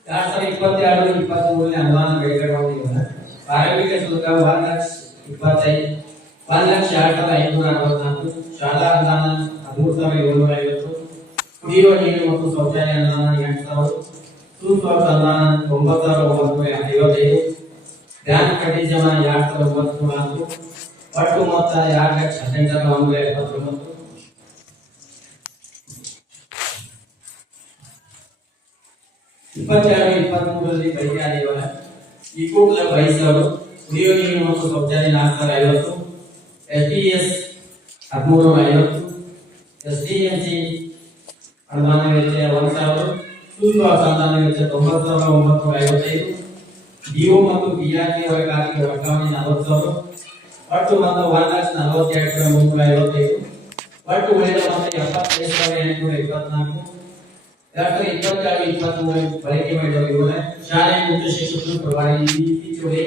यार 2022-23 अनुदान ಬೆಳೆಗಳನ್ನು ಪ್ರಾರಂಭಿಕ ಶುಲ್ಕ 1,60,544, ಶಾಲಾ ಅನುದಾನ 13,750, ಕುಡಿಯುವ ನೀರು ಮತ್ತು ಶೌಚಾಲಯ ಅನುದಾನ 8,000, ಸುಸ್ವಾಸ್ಥ್ಯ ಅನುದಾನ 9,955, ಬ್ಯಾಂಕ್ ಬಡ್ಡಿ ಜಮಾ 2,904, ಒಟ್ಟು ಮೊತ್ತ 2,18,179. 22-23ರಲ್ಲಿ ಬಳಕೆ ಆಗಿರುವ ಇಕೋ ಕ್ಲಬ್ 5,000, ಕುಡಿಯುವ ನೀರು ಮತ್ತು ಶೌಚಾಲಯ 4,050, ಎಸ್ಟಿಎಸ್ 1,350, ಎಸ್ಡಿಎಂಸಿ ಅನುದಾನ ವೆಚ್ಚ 1,000, ಸುಸ್ವಾಸ್ಥ್ಯ ಅನುದಾನ ವೆಚ್ಚ 9,955, ಡಿಒ ಮತ್ತು ಬಿಆರ್ಟಿ ಅವರ ಖಾತೆಗೆ ವರ್ಗಾವಣೆ 40,000, ಒಟ್ಟು ಮೊತ್ತ 1,42,355, ಒಟ್ಟು ಉಳಿದ ಮೊತ್ತ 75,824. 2022-23 ಬಳಕೆ ಮಾಡಿರುವ ಶಾಲೆಯ ಮುಖ್ಯ ಶಿಕ್ಷಕರು ಪ್ರಭಾರಿ ಇಚೋಡೆ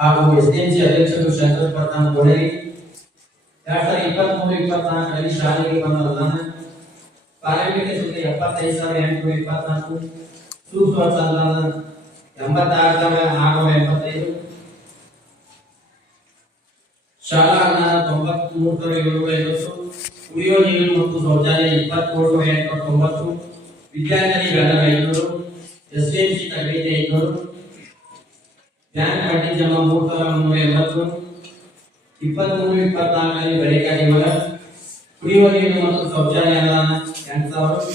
ಹಾಗೂ ಎಸ್ಡಿಎಂಸಿ ಅಧ್ಯಕ್ಷರು ಶಂಕರ್ ಪ್ರತಾಪ್ ಗೋಡೇರಿ. 2023-24ರಲ್ಲಿ ಶಾಲೆಗೆ ಬಂದ ಅನುದಾನ ಪ್ರಾರಂಭಿಕ ಶುಲ್ಕ 75,824, ಸುಸ್ವಾಸ್ಥ್ಯ ಅನುದಾನ 86,685, ಶಾಲಾ ಅನುದಾನ 93,750, ಕುಡಿಯುವ ನೀರು ಮತ್ತು ಶೌಚಾಲಯ 20,890, ವಿದ್ಯಾರ್ಥಿ ವೇತನ 500, ಎಸ್ಡಿಎಂಸಿ ತರಬೇತಿ 500, ಬ್ಯಾಂಕ್ ಬಡ್ಡಿ ಜಮಾ 3,380. 23-24ರಲ್ಲಿ ಬಳಕೆ ಆಗಿರುವ ಕುಡಿಯುವ ನೀರು ಮತ್ತು ಶೌಚಾಲಯ ಅನುದಾನ 8,000,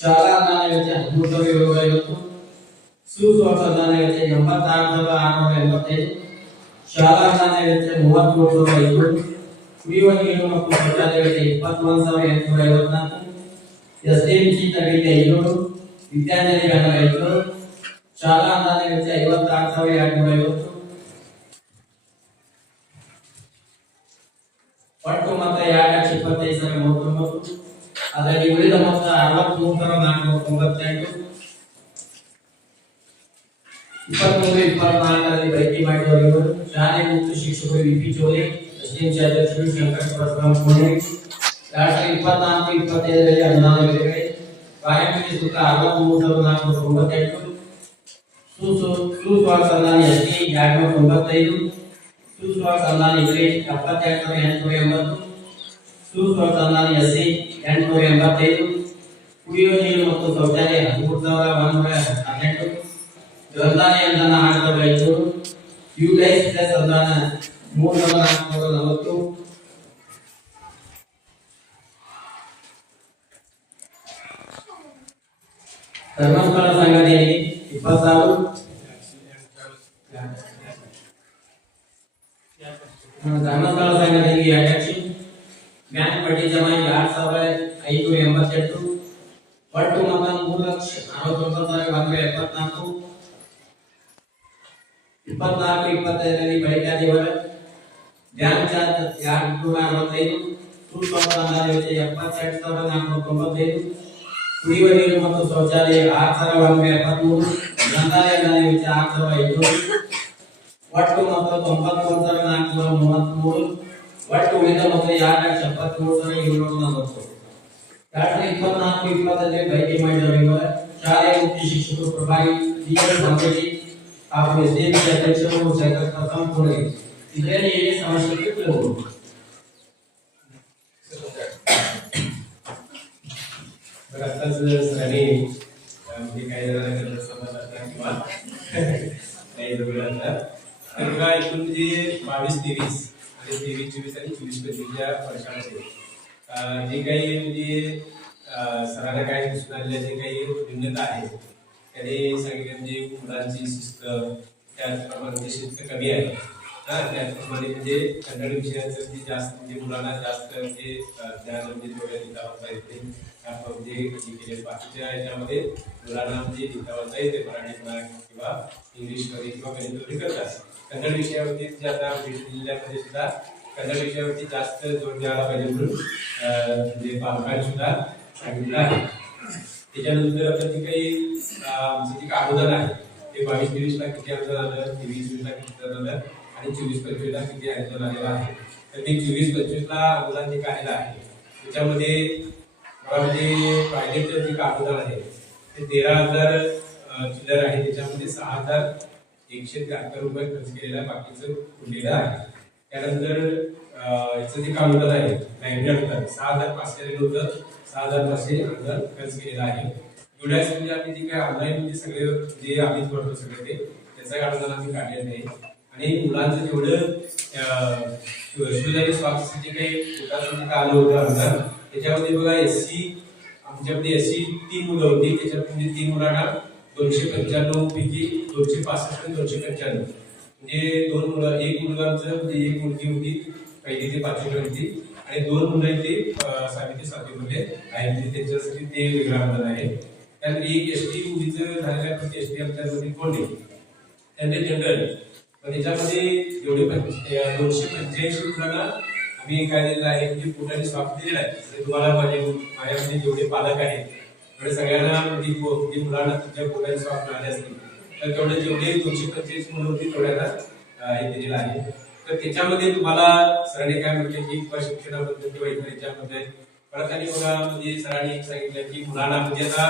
ಶಾಲಾ ಅನುದಾನ ವೆಚ್ಚ 13,750, ಸುಸ್ವಾಸ್ಥ್ಯ ಅನುದಾನ ವೆಚ್ಚ 86,685, ಶಾಲಾ ಅನುದಾನ ವೆಚ್ಚ 33,500, ಕುಡಿಯುವ ನೀರು ಮತ್ತು ಶೌಚಾಲಯ ವೆಚ್ಚ 21,854, ಎಸ್ಡಿಎಂಸಿ ತರಬೇತಿ 500, ವಿದ್ಯಾರ್ಥಿ ವೇತನ 500, ಶಾಲಾ ಅನುದಾನ ವೆಚ್ಚ 56,250, ಒಟ್ಟು ಮೊತ್ತ 2,25,039. ಅದರಲ್ಲಿ ಉಳಿದ ಮೊತ್ತ 63,498. 23-24ರಲ್ಲಿ ಬಳಕೆ ಮಾಡಿದವರು ಶಾಲೆ ಮುಖ್ಯ ಶಿಕ್ಷಕರು ವಿಪಿ ಚೋಲೆ, ಎಸ್ಡಿಎಂಸಿ ಅಧ್ಯಕ್ಷರು ಶಂಕರ್ ಪ್ರತಾಪ್ ಗೋಡೇರಿ. 2024-25ರಲ್ಲಿ ಅನುದಾನ ಬಿಡುಗಡೆ ಪ್ರಾರಂಭಿಕ ಶುಲ್ಕ 63,498, ಸುಸ್ವಾಸ್ಥ್ಯ ಅನುದಾನ ಎಸ್ಡಿ 295, ಸುಸ್ವಾಸ್ಥ್ಯ ಅನುದಾನ ಇತರೆ 72,880, ಸುಸ್ವಾಸ್ಥ್ಯ ಅನುದಾನ ಎಸ್ಸಿ 885, ಕುಡಿಯುವ ನೀರು ಮತ್ತು ಶೌಚಾಲಯ 13,118, ಗ್ರಂಥಾಲಯ ಅನುದಾನ 6,500, ಯುಲೈಸ್ ಪ್ಲಸ್ ಅನುದಾನ 3,440, ಧರ್ಮಸ್ಥಳ ಸಂಘಟನೆಗೆ 20,000, ಧರ್ಮಸ್ಥಳ ಸಂಘದಲ್ಲಿ ಅಧ್ಯಕ್ಷ ಬ್ಯಾಂಕ್ ಬಡ್ಡಿ ಜಮಾ 2588 ಒಟ್ಟು ಮೊತ್ತ 3,69,174 24-25ರಲ್ಲಿ ಬಳಿಕಾದಿವರ ಬ್ಯಾಂಕ್ ಚಾರ್ಜ್ 265 ಸುಲ್ಕದ ಅಂದಾಜು 72,495 ಕುಡಿಯುವ ನೀರು ಮತ್ತು ಶೌಚಾಲಯ 6,173 ಗ್ರಂಥಾಲಯ ಅಂದಾಜು 6,500 ಒಟ್ಟು ಮೊತ್ತ 91,433 ಒಟ್ಟು ಉಳಿದ ಮೊತ್ತ 2,73,740 2024-20ರಲ್ಲಿ ಭೇಟಿ ಮಾಡಿದವರಿಂದ ಶಾಲೆಯ ಮುಖ್ಯ ಶಿಕ್ಷಕರು ಪ್ರಭಾವಿ ಡಿಎಲ್ ಸಂಘಟನೆ ಹಾಗೂ ಎಸ್ಡಿಎಂ ಅಧ್ಯಕ್ಷರು ಸಂಪೂರ್ಣ ಇದರಲ್ಲಿ ಏನೇ ಸಮಸ್ಯೆ ಕೇಳಬಹುದು. आताच सरांनी म्हणजे काही जणांना समजतात किंवा काही लोकांना तर बघा एकूण जे 22-23 आणि 23-24 आणि 24-25 या वर्षामध्ये जे काही म्हणजे सरांना काय दिसून आलेल्या जे काही भिन्नता आहे त्याने सांगितले म्हणजे मुलांची शिस्त त्याचप्रमाणे शिस्त कमी आहे त्याचप्रमाणे म्हणजे कन्नड विषयाचं जे जास्त म्हणजे मुलांना जास्त म्हणजे ज्ञान म्हणजे थोड्या लिहिता वाचता येते म्हणजे केले बाकीच्या याच्यामध्ये मुलांना म्हणजे लिहिता वाचता येते मराठी म्हणा किंवा इंग्लिशमध्ये किंवा गणितामध्ये करतात कन्नड विषयावरती जे आता जिल्ह्यामध्ये सुद्धा कन्नड विषयावरती जास्त जोर द्यायला पाहिजे म्हणून म्हणजे पालकांनी सुद्धा सांगितलं आहे. त्याच्यानंतर आता जी काही आमचं जे अनुदान आहे ते 22-23 ला किती अनुदान आलं 23-24 ला किती अनुदान आलं आणि 24-25 ला किती अनुदान आलेलं आहे. तर ते 24-25 ला अनुदान जे आलेलं आहे त्याच्यामध्ये म्हणजे प्रायव्हेट जे अनुदान आहे ते 13,000 चिल्लर आहे त्याच्यामध्ये 6,173 रुपये खर्च केलेला बाकीचं उरलेलं आहे. त्यानंतर याचं जे अनुदान आहे 6,500 होतं 6,500 अनुदान खर्च केलेलं आहे. एवढ्याच म्हणजे आम्ही जे काही ऑनलाईन म्हणजे सगळे जे आम्ही करतो सगळे ते त्याचं अनुदान आम्ही काढलेलं नाही आणि मुलांचं जेवढं सुविधा स्वास्थ्य जे काही विकासाचं आलं होतं अनुदान त्याच्यामध्ये बघा एससी आमच्यामध्ये एससी 3 मुलं होती त्याच्यामध्ये 3 मुलांना 295 पैकी 265 आणि 295 म्हणजे 2 मुलं एक मुलगा आमचं म्हणजे एक मुलगी होती 1ली ते 5वी पर्यंत आणि 2 मुलं ते 6वी ते 7वी मध्ये आहेत त्यांच्यासाठी ते वेगळं अनुदान आहे. त्यानंतर एक एसटी मुलीचं झालेलं पण एसटी आमच्यामध्ये कोण नाही त्यांचे जनरल पण त्याच्यामध्ये एवढे 285 मुलांना आम्ही काय दिलेलं आहे म्हणजे पोटाने स्वाप दिलेला आहे. तुम्हाला माझ्यामध्ये जेवढे पालक आहेत तेवढे सगळ्यांना म्हणजे मुलांना तुमच्या पोटाने स्वाप मिळाले असतील तर तेवढे जेवढे 245 मुलं होती तेवढ्यांना हे दिलेलं आहे. तर त्याच्यामध्ये तुम्हाला सरांनी काय म्हटले की शिक्षणाबद्दल किंवा इतर याच्यामध्ये परत आणि बघा म्हणजे सरांनी सांगितलं की मुलांना म्हणजे आता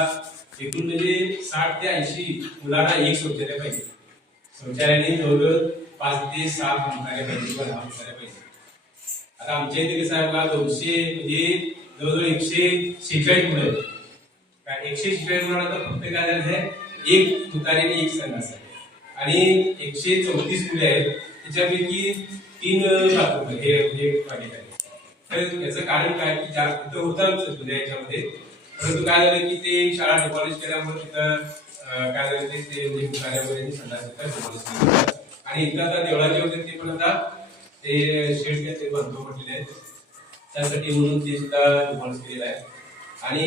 एकूण म्हणजे 60 ते 80 मुलांना एक शौचालय पाहिजे. शौचालयाने जवळजवळ 5 ते 7 मुलांना पाहिजे किंवा 10 मुलांना पाहिजे. आता आमच्या इथे कसं आहे बघा 200 म्हणजे जवळजवळ 146 मुलं आहेत. 146 मुलांना फक्त काय झालं आहे एक तुतारी आणि एक संघ आणि 134 मुले आहेत त्याच्यापैकी 3 बाथरूम हे म्हणजे पाहिजे. तर याचं कारण काय की तिथं होतं जुन्या याच्यामध्ये परंतु काय झालं की ते शाळा डिमॉलिश केल्यामुळे तिथं काय झालं ते म्हणजे कार्यामध्ये संडास डिमॉलिश केलं आणि इथं आता देवळाचे होते ते पण आता ते शेड ते बांधतो म्हटलेले आहेत त्यासाठी म्हणून ते सुद्धा डिमॉलिश केलेलं आहे. आणि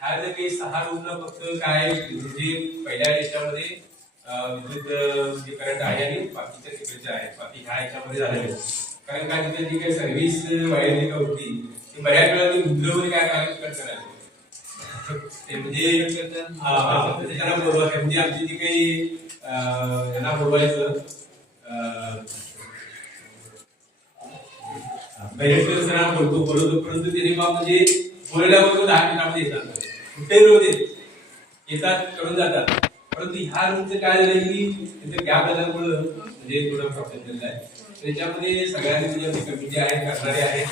हा जर काही 6 रुग्ण फक्त काय म्हणजे पहिल्या याच्यामध्ये विद्युत जे करंट आहे आणि बाकीच्या तिकडचे आहेत बाकी ह्या याच्यामध्ये झालेले कारण काय तिथे जी काही सर्व्हिस वायर होती ती बऱ्याच वेळा ती मुद्रेवर काय कार्य करायला ते म्हणजे त्यांना बोलवायचं म्हणजे आमची जी काही यांना बोलवायचं सरांना बोलतो परंतु त्यांनी म्हणजे बोलल्याबरोबर 10 मिनिटांमध्ये येतात कुठेही रोज येतात करून जातात. परंतु ह्या रूमचं काय झालं की तिथे गॅप झाल्यामुळं म्हणजे थोडा प्रॉब्लेम झालेला आहे. त्याच्यामध्ये सगळ्यांनी म्हणजे कमिटी आहेत करणारे आहेत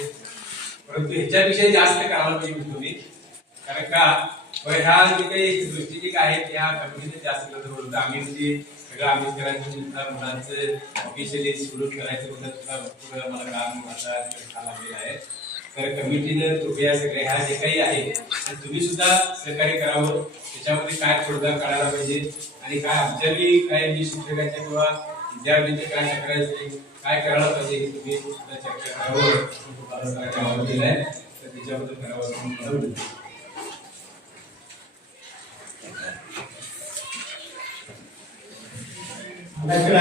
परंतु ह्याच्यापेक्षा जास्त करायला पाहिजे तुम्ही कारण का ह्या जे काही गोष्टी जे काय आहेत त्या कमिटीने जास्त करत होतं. आम्ही म्हणजे सगळं आम्हीच करायचं मुलांचं ऑफिशियली सुरू करायचं होतं मला काम आता लागलेलं आहे. तर कमिटीनं कृपया सगळ्या ह्या जे काही आहे तुम्ही सुद्धा सहकार्य करावं त्याच्यामध्ये काय तोडगा काढायला पाहिजे आणि काय आमच्या बी काय शिक्षकांच्या किंवा विद्यार्थ्यांचे काय तक्रार असतील, काय करायला पाहिजे हे तुम्ही सुद्धा चर्चा करावं पालकांनी आवाहन केलंय, तर त्याच्याबद्दल करावं असं मला विनंती. ಮಕ್ಕಳ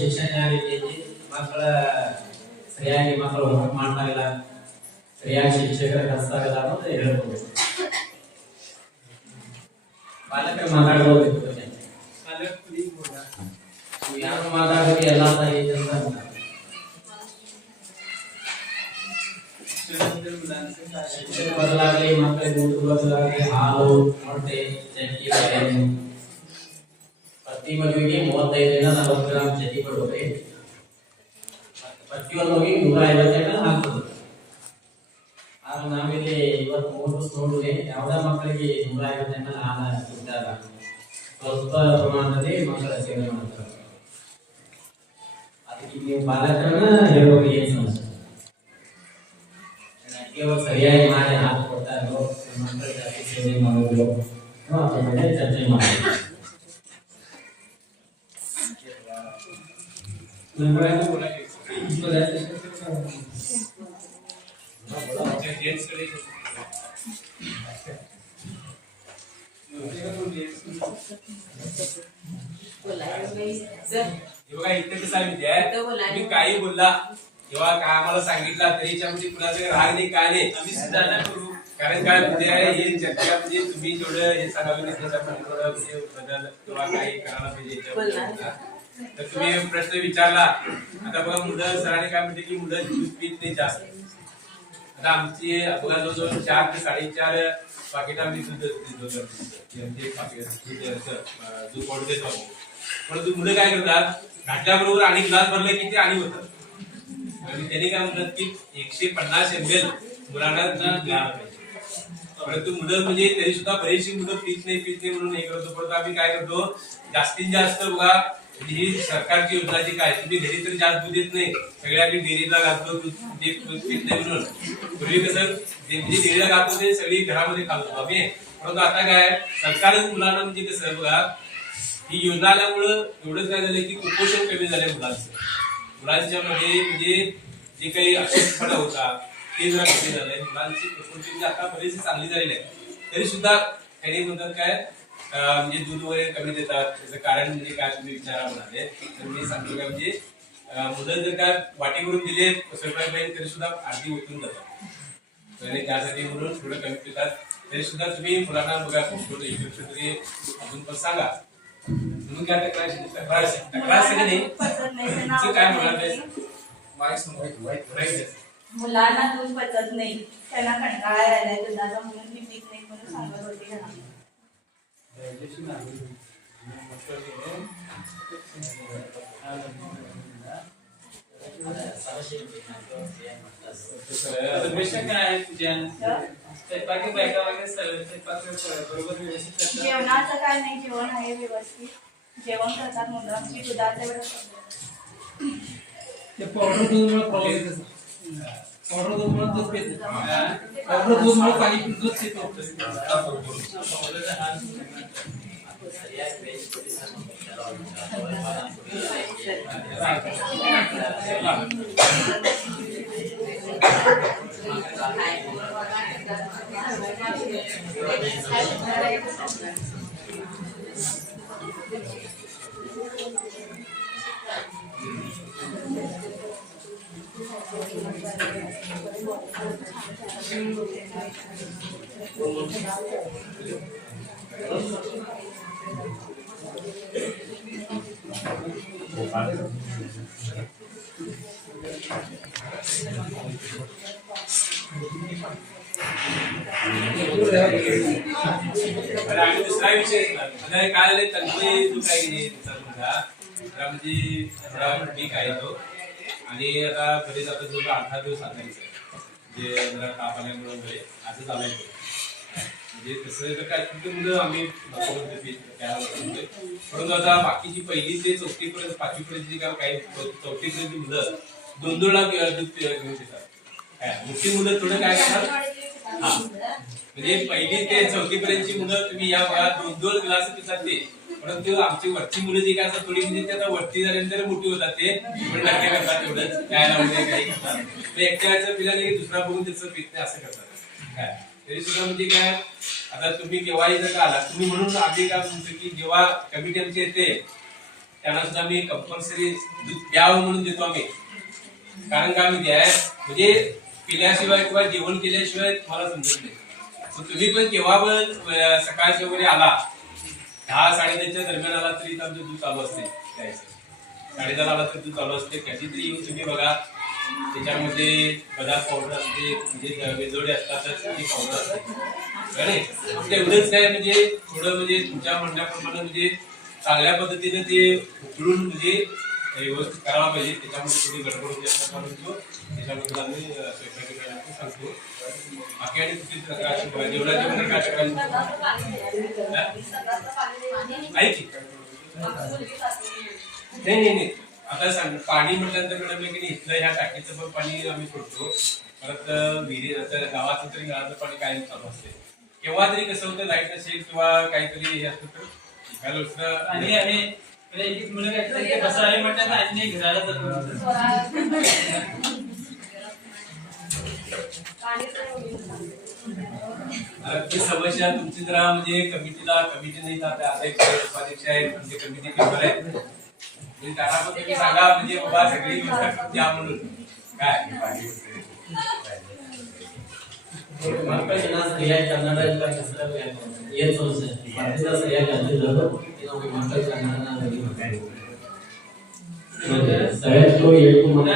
ಶಿಕ್ಷಣ ಯಾವ ರೀತಿ ಐತಿ, ಮಕ್ಕಳ ಸರಿಯಾಗಿ ಮಕ್ಕಳು ಹೋಮ್ವರ್ಕ್ ಮಾಡ್ತಾ ಇಲ್ಲ, ಸರಿಯಾಗಿ ಶಿಕ್ಷಕರ ಕಲಿಸ್ತಾ ಇಲ್ಲ ಅಂತ ಹೇಳ್ಬೋದು. ಪಾಲಕರು ಮಾತಾಡ್ಬೋದು, ಯಾರು ಮಾತಾಡೋಕೆ ಎಲ್ಲ ಐತಿ ಅಂತ ಶಿಕ್ಷಕ ಬದಲಾಗಲಿ, ಮಕ್ಕಳಿಗೆ ಊಟ ಬದಲಾಗಲಿ, ಹಾಲು ಮೊಟ್ಟೆ ಚಕ್ಕಿ ಬಾಳೆಹಣ್ಣು ಪ್ರತಿ ಮಗುವಿಗೆ 35 40 ಗ್ರಾಂ ಚಕ್ಕಿ ಕೊಡ್ಬೇಕು. ಪ್ರತಿಯೊಂದಿಗೆ 150 ಹಾಕ್ತದೆ. ಆದ್ರೆ ನಾವಿಲ್ಲಿ ಇವತ್ತು ನೋಡಿದ್ರೆ ಯಾವುದೇ ಮಕ್ಕಳಿಗೆ 150 ಹಾಲು ಕೊಡ್ತಾರೆ, ಸ್ವಲ್ಪ ಪ್ರಮಾಣದಲ್ಲಿ ಮಕ್ಕಳ ಸೇವನೆ ಮಾಡ್ತಾರೆ. ಅದಕ್ಕೆ ನೀವು ಪಾಲಕರನ್ನ ಹೇಳ್ಬೇಕು ಏನ್ ಸಮಸ್ಯೆ, ಕೇವಲ ಸರಿಯಾಗಿ ಮಾಡಿ ಹಾಲು ಕೊಡ್ತಾರೋ ಮಕ್ಕಳು ಜಾಸ್ತಿ ಸೇವನೆ ಮಾಡೋದು ಅದ್ರ ಮೇಲೆ ಚರ್ಚೆ ಮಾಡಿ. बघा इथे कसं आहे, तुम्ही काही बोलला किंवा काय आम्हाला सांगितलं तरी याच्यामध्ये कुणाचं राग नाही, काय नाही, आम्ही सुधारणा करू. कारण काय म्हणजे हे चर्चा म्हणजे तुम्ही जेवढं हे सांगावे त्याच्यामध्ये थोडं बदल किंवा काही करायला पाहिजे याच्यामध्ये. तर तुम्ही प्रश्न विचारला, आता बघा मुलं सरांनी काय म्हणते की मुलं दूध पीत नाही जास्त. आता आमची बघा जवळजवळ 4 ते 4.5 पाकिट आम्ही दूध पावडर देतो. परंतु मुलं काय करतात, घातल्याबरोबर आणि ग्लास भरले की ते आणि होतं. त्यांनी काय म्हणतात की 150 ml मुलांना द्यायला पाहिजे. परंतु मुलं म्हणजे तरी सुद्धा बरीचशी मुलं पीत नाही म्हणून हे करतो. परंतु आम्ही काय करतो, जास्तीत जास्त बघा ही सरकारची योजना जी काय, तुम्ही घरी तरी जास्त दूध देत नाही, सगळे आम्ही डेअरीला घालतो, दूध पीत नाही म्हणून. पूर्वी कसं म्हणजे डेअरीला घालतो ते सगळी घरामध्ये घालतो आम्ही. परंतु आता काय सरकारच मुलांना म्हणजे कसं बघा ही योजना आल्यामुळं एवढंच काय झालं की कुपोषण कमी झालंय मुलांचं. मुलांच्या मध्ये म्हणजे जे काही अशक्तपणा होता ते जरा कमी झालंय. मुलांची प्रकृती आता बरीचशी चांगली झालेली आहे. तरी सुद्धा काही म्हणतात काय म्हणजे दूध वगैरे कमी देतात, त्याचं कारण म्हणजे काय तुम्ही विचारा म्हणाले. तर मी सांगतो काय म्हणजे मुलं जर काय वाटी करून दिले स्वयंपाक पाहिजे तरी सुद्धा अर्धी ओतून जातात. आणि त्यासाठी म्हणून थोडं कमी पितात. तरी सुद्धा तुम्ही मुलांना बघा तरी अजून पण सांगा. म्हणून काय तक्रार नाही काय म्हणाले मुलांना दूध पचत नाही, त्यांना कंटाळा यायलाय दुधाचा म्हणून मी पीत नाही म्हणून सांगत होते घरात. काय तुझ्या स्वयंपाकी बायका वगैरे स्वयंपाक बरोबर व्यवस्थित करतात. जेवणाचं काय नाही, जेवण आहे व्यवस्थित, जेवण करतात मुलं आमची. दुधाचं एवढं ते पावडर दूधमुळे प्रॉब्लेम येतो. पावडर दूधमुळे दूध पितो, पावडर दूधमुळे पाणी दूध पितो. आणि दुसरा विषय काय झालं तन्मय जो काही म्हणजे ठीक आहे तो. आणि आता बरेच आता जो 8 दिवस आणायचं जे जरा ताप आल्यामुळे वगैरे असं चालायचं. म्हणजे तसं तर काय मुलं आम्ही परंतु आता बाकीची 1ली ते 4थी पर्यंत 5वी पर्यंत जी काही 4थी पर्यंत मुलं 2-2 लाख दूध घेऊन येतात. मोठी मुलं थोडं काय करतात, म्हणजे 1ली ते 4थी पर्यंतची मुलं तुम्ही या वयात 2-2 ग्लास पितात ते. परंतु आमची वरची मुलं जी काय असतात थोडी म्हणजे ते आता वरती झाल्यानंतर मोठी होतात ते पण नाट्य करतात तेवढंच काय म्हणजे काही करतात ते एकट्याचं पिल्याने दुसरा बघून त्याचं पित नाही असं करतात काय तरी सुद्धा म्हणजे काय आता तुम्ही केव्हाही जर का आला तुम्ही म्हणून आधी काय म्हणतो की जेव्हा कमिटी आमची येते त्यांना सुद्धा मी कंपल्सरी दूध द्यावं म्हणून देतो आम्ही कारण काय माहिती आहे म्हणजे पिल्याशिवाय किंवा जेवण केल्याशिवाय तुम्हाला समजत नाही तुम्ही पण केव्हा पण सकाळच्या वगैरे आला 10-10:30च्या दरम्यान आला तरी आमचं दूध चालू असते 10:30 आला तर दूध चालू असते कधीतरी येऊन तुम्ही बघा त्याच्यामध्ये बदाम पावडर असते म्हणजे वेलदोडे असतात तर पावडर असते एवढंच काय म्हणजे थोडं म्हणजे तुमच्या म्हणण्याप्रमाणे म्हणजे चांगल्या पद्धतीने ते उकळून म्हणजे व्यवस्थित करायला पाहिजे त्याच्यामध्ये थोडी गडबड होती असं म्हणतो त्याच्याबद्दल आम्ही स्वयंपाकी सांगतो बाकी आणि कुठली प्रकारची जेवणाची पण काय करायची नाही आता सांग पाणी म्हटल्यानंतर मॅडम की इथलं ह्या टाकीचं पण पाणी आम्ही सोडतो परत विहिरी गावाचं तरी गावाचं पाणी कायम चालू असते केव्हा तरी कसं होतं लाईट नसेल किंवा काहीतरी हे असतं तर आणि एक मुलं काय कसं आहे म्हणतात आणि घराला ती समस्या तुमची जरा म्हणजे कमिटी नाही आता एक उपाध्यक्ष आहेत म्हणजे कमिटी मेंबर आहेत म्हणजे त्यांना पण तुम्ही सांगा म्हणजे बाबा सगळी व्यवस्था द्या म्हणून काय सगळ्यात तो येतो मला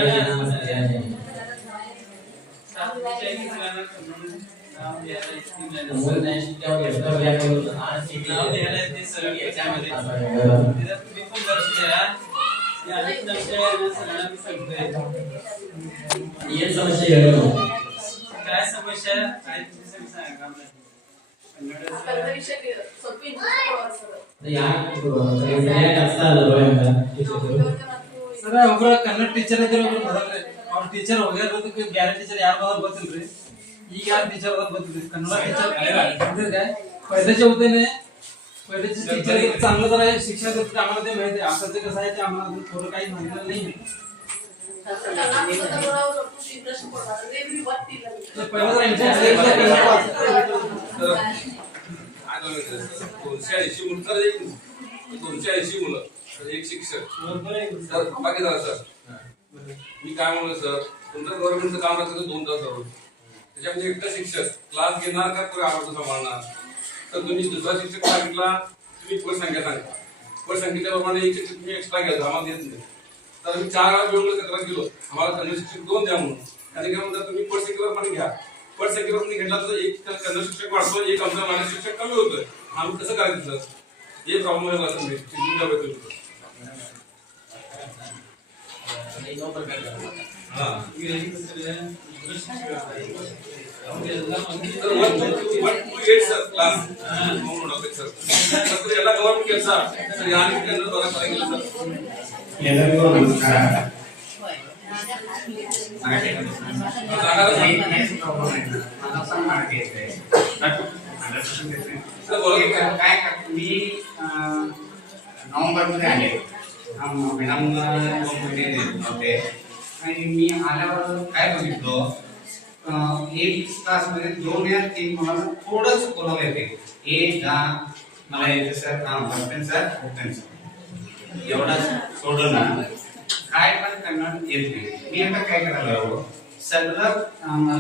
काय समस्या काय ಸರ್ ಒಬ್ಬರ ಕನ್ನಡ ಟೀಚರ್ ಇದ್ರೆ ಒಬ್ರು ಬರಲ್ರಿ ಅವ್ರ ಟೀಚರ್ ಹೋಗ್ಯಾರ ಬ್ಯಾರೆ ಟೀಚರ್ ಯಾರು ಬರೋದು ಗೊತ್ತಿಲ್ರಿ ಈಗ ಯಾರು ಟೀಚರ್ ಬರೋದು ಗೊತ್ತಿಲ್ರಿ कन्नड टीचर काय पहिल्याच्या होते पहिल्याचे टीचर चांगलं जरा शिक्षण देतात आम्हाला ते माहिती आहे आताचं कसं आहे ते आम्हाला थोडं काही माहिती नाही पहिला मुलं एक शिक्षक सर बाकी झालं सर मी काय म्हणलं सर तुमचं गव्हर्नमेंटचं काम असतं 2 तास दररोज त्याच्यामध्ये एकटा शिक्षक क्लास घेणार का पुढे आवडतं सांभाळणार तर तुम्ही दुसरा शिक्षक सांगितला तुम्ही पटसंख्या सांगा पटसंख्येच्या प्रमाणे एक शिक्षक तुम्ही एक्स्ट्रा घ्या आम्हाला देत नाही तर आम्ही 4 वेळा वेगवेगळं तक्रार केलो आम्हाला कन्नड शिक्षक 2 द्या म्हणून आणि काय म्हणतात तुम्ही पटसंख्येप्रमाणे घ्या पटसंख्येप्रमाणे घेतला तर एक कन्नड शिक्षक वाढतो एक आमचा मराठी शिक्षक कमी होतोय आम्ही कसं करायचं सर हे प्रॉब्लेम आहे असं नाही ಎಲ್ಲ ಗವರ್ಮೆಂಟ್ ಕೆಲಸ ಯಾರಿಗೆ ಎಲ್ಲರಿಗೂ ನಮಸ್ಕಾರ काय मी नोव्हेंबरमध्ये आले मॅडम 2 महिने होते आणि मी आल्यावर काय बघितलो एक तासमध्ये 2 या 3 मला थोडंच बोलावं येते मला येते सर बसपेन सर ओपन सर एवढंच सोडलं ना काय पण कन्नड येत नाही मी आता काय करायला हवं सगळं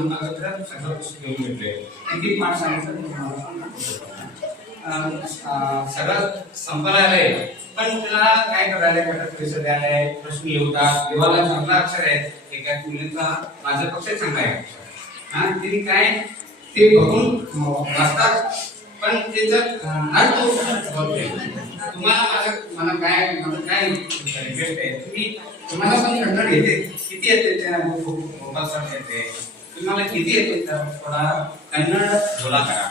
माझं सगळं पुस्तक घेऊन घेतले किती पाठ सांगितलं सगळं संपलाय पण त्याला काय करायला घटक पैसे द्यायला प्रश्न लिहतात देवाला चांगला अक्षर आहे एका मुलीचा माझा पक्ष चांगला आहे हा तिने काय ते बघून वाचतात पण ते जर तुम्हाला मला काय रिक्वेस्ट आहे तुम्हाला पण कन्नड येते किती येते त्या मोबाईल येते तुम्हाला किती येते तर थोडा कन्नड बोला करा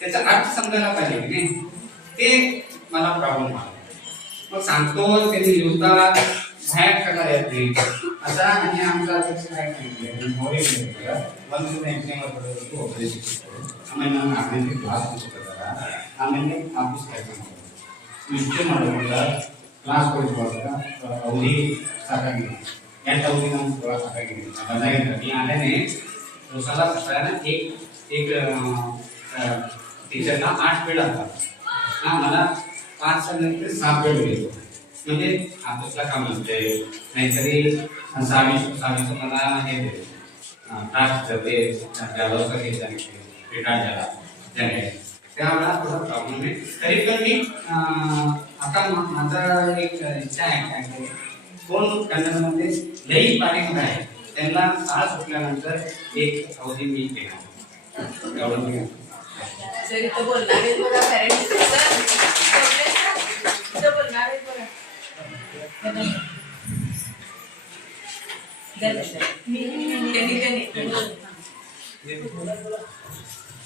त्याचा अर्थ समजायला पाहिजे की नाही ते मला प्रॉब्लेम आला मग सांगतो त्यांनी लिहता बाहेर करता येत नाही असा आणि आमचा अध्यक्ष काय सांगितलं मोरे आम्ही क्लास आम्ही ऑफिस काय निश्चय मांडवला क्लास कोर्स अवधी साकागिरी यांच्या अवधीनं थोडा साकागिरी मी आल्याने दिवसाला सगळ्यांना एक टीचरला 8 वेळ लागतात हा मला 5 नंतर 6 वेळ घेतो म्हणजे ऑफिसला काम असते नाहीतरी 6 मला हे टास्क ते डेव्हलपर घ्यायचं रिटायर झाला त्याने त्यावेळेला थोडा प्रॉब्लेम आहे तरी पण मी आता माझा एक इच्छा आहे काय कोण कन्नडमध्ये लई पाठीमध्ये आहे त्यांना शाळा सुटल्यानंतर एक अवधी मी घेणार एवढं मी सर इथं बोलणार आहेत बघा पॅरेंट्स इथं बोलणार आहेत बघा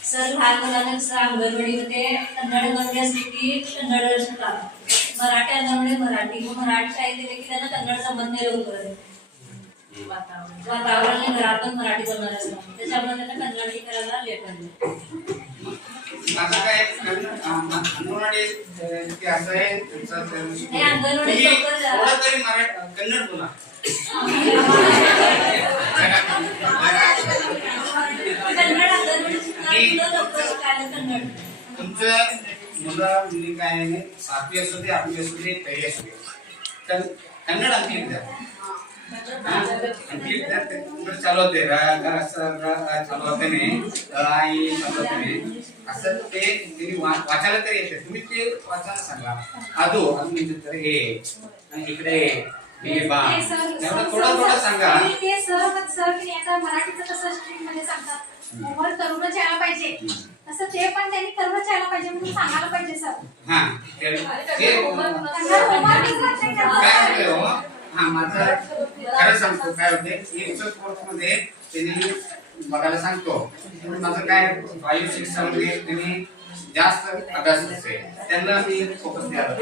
सर लहान मुलांना कसं अंगणवाडीमध्ये कन्नडमध्ये असते की कन्नड शिकतात मराठी अंगणवाडी मराठी शाळेत गेले की त्यांना कन्नड जमत नाही लवकर वातावरण घरात पण मराठी बोलणार असतं त्याच्यामुळे त्यांना कन्नड करायला लेट होते माझं काय अंगणवाडी ते असं आहे हे अंगणवाडी लवकर जा. थोडं तरी मराठी कन्नड बोला कन्नड अंगणवाडी शिकणार लवकर शिकायला कन्नड तुमचं मुलं मुली काय आहे 7वी असू दे 8वी असू दे 1ली असू दे कन्नड अंकी विद्यार्थी चालू होते चालू होते आई चालू होते असं ते वाचायला तरी येते तुम्ही ते वाचायला सांगा आदो म्हणजे तर हे इकडे हे बा थोडं सांगा ते सर की आता मराठीचं कसं स्ट्रीम मध्ये सांगतात होमवर्क करूनच यायला पाहिजे तसं ते पण त्यांनी करूनच यायला पाहिजे म्हणून सांगायला पाहिजे सर हा काय हो हा माझं खरं सांगतो काय होते एकच कोर्समध्ये त्यांनी बघायला सांगतो माझं काय 5-6 मध्ये त्यांनी जास्त अभ्यास असते त्यांना मी फोकस द्यायला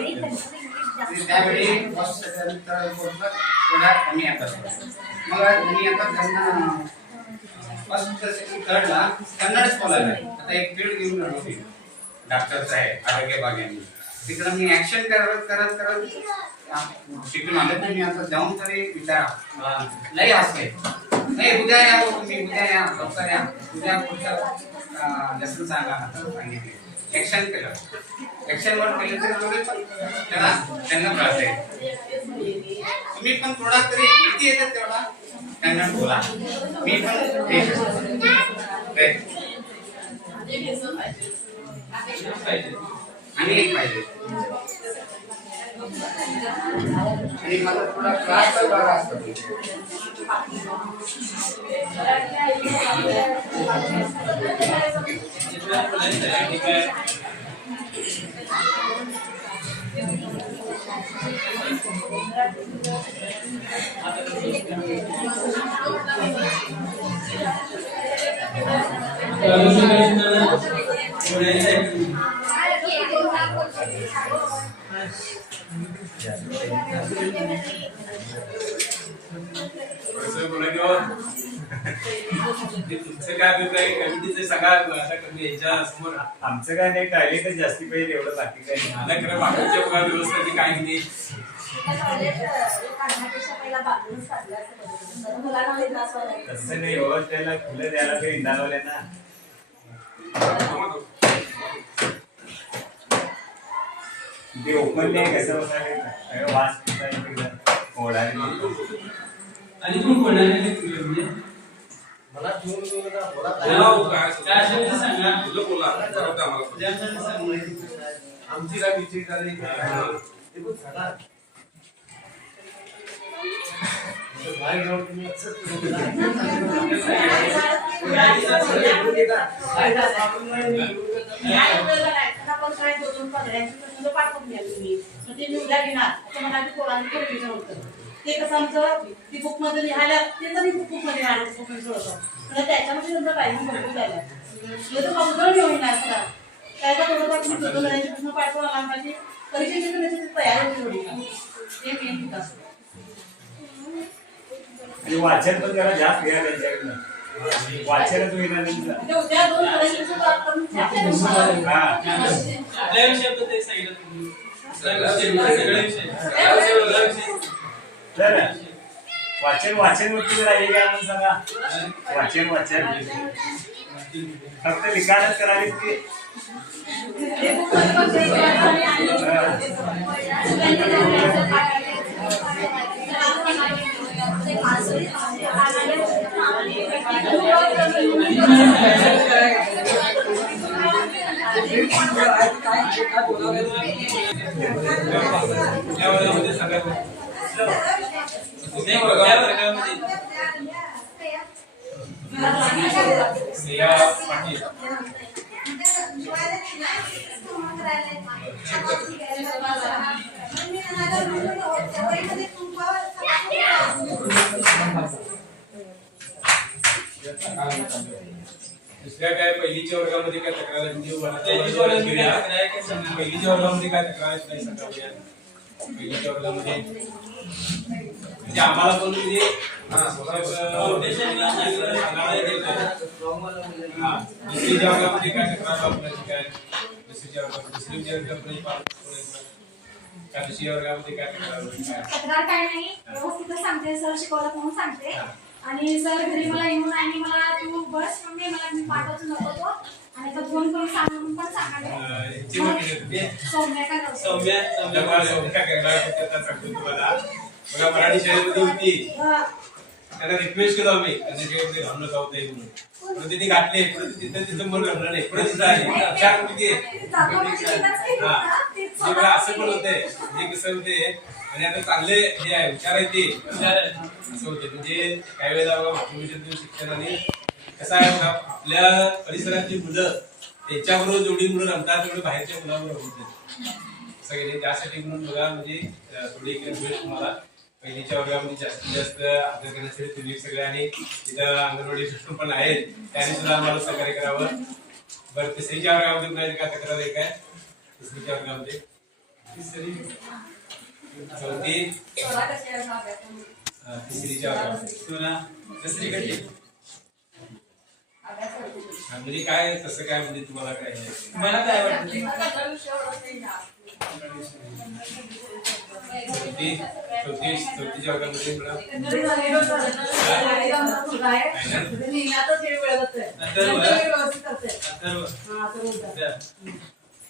त्यावेळी फर्स्ट कोर्सला थोडा कमी अभ्यास करतो मग मी आता त्यांना फर्स्ट सेकंड थर्डला कन्नडच बोलायला आता एक फील्ड घेऊन आलो मी डॉक्टरचं आहे आरोग्य भाग्याने तिकडं मी ऍक्शन करत शिकून आले तर मी आता जाऊन तरी विचारा लई हसले नाही उद्या या तुम्ही उद्या या डॉक्टर या उद्या पुढच्या जास्त सांगा असं सांगितले ऍक्शन केलं ऍक्शन वर केलं तरी थोडे पण त्यांना कळते तुम्ही पण थोडा तरी किती येतात तेवढा त्यांना बोला मी पण आणि एक पाहिजे आणि मला थोडा क्लास बघा असतो तुमचं काय अभिप्राय कमिटीचे सगळा आता कमी याच्या समोर आमचं काय नाही टायलेटच जास्ती पाहिजे एवढं बाकी काय नाही मला खरं बाकीच्या व्यवस्थेची काही नाही तसं नाही हो त्याला फुलं द्यायला काही इंदावले ना ते ओपन नाही कसं बसायला वास ओढायला आणि कोण कोणाला म्हणजे मला सांगा आमची काय विचार ते कसं आमचं ती बुक मध्ये लिहायला ते तरी बुक मध्ये लिहायला त्याच्यामध्ये तुमचं टायमिंग भरपूर झालं तर अवघड घेऊन असता काय का थोडंफार तुम्ही दुसरं करायची प्रश्न पाठवा आम्हाला परीक्षेची तयारी होती थोडी ते मेन विकास वाचन पण जरा जास्त घ्या त्यांच्याकडनं वाचन तुम्ही उद्या 2 परीक्षेचं आपल्या विषयाबद्दल सांगितलं तुम्ही वाचन वरती जरा हे काय म्हणून सांगा. वाचन फक्त लिखाणच करावी की दुसऱ्या काय पहिलीच्या वर्गामध्ये काय तक्रार पहिलीच्या वर्गामध्ये काय तक्रार नाही सांगावया. पहिलीच्या वर्गामध्ये म्हणजे आम्हाला पण म्हणजे दुसरीच्या वर्गामध्ये काय तक्रार वापरायची काय दुसरीच्या वर्गामध्ये वर्गामध्ये काय तक्रार काय नाही, व्यवस्थितच सांगते सर, शिकवलं म्हणून सांगते. आणि सर घरी मला येऊन आणि मला तू बस म्हणजे मी पाठवतो नको तो आणि आता फोन करून सांगून पण सांगाले. सौम्या सांगतो तुम्हाला बघा मराठी शाळेमध्ये होती त्यांना रिक्वेस्ट केलो आम्ही त्यांना शाळेमध्ये घालणं जाऊ दे म्हणून पण तिथे घातले तिथं मन घालणं नाही पुढे तिथं आले चार मुलगी असं पण होते म्हणजे कसं होते. आणि आता चांगले हे आहे हुशार आहे ते असं होते. म्हणजे काही वेळेला मातृभाषेतून शिक्षण आणि कसं आहे आपल्या परिसरातली मुलं त्यांच्याबरोबर जेवढी मुलं रमतात तेवढे बाहेरच्या मुलाबरोबर होत नाही सगळे. त्यासाठी म्हणून बघा म्हणजे थोडी रिक्वेस्ट तुम्हाला पहिलीच्या वर्गामध्ये जास्तीत जास्त अभ्यास करण्यासाठी तुम्ही सगळे आणि तिथं अंगणवाडी सिस्टम पण आहेत त्याने सुद्धा आम्हाला सहकार्य करावं. बरं तिसरीच्या वर्गामध्ये कुणाची काय तक्रार आहे काय तिसरीच्या वर्गामध्ये चौथी तिसरीच्या वर्गामध्ये म्हणजे काय तसं काय म्हणजे तुम्हाला काय तुम्हाला काय वाटतं? चौथीच्या वर्गामध्ये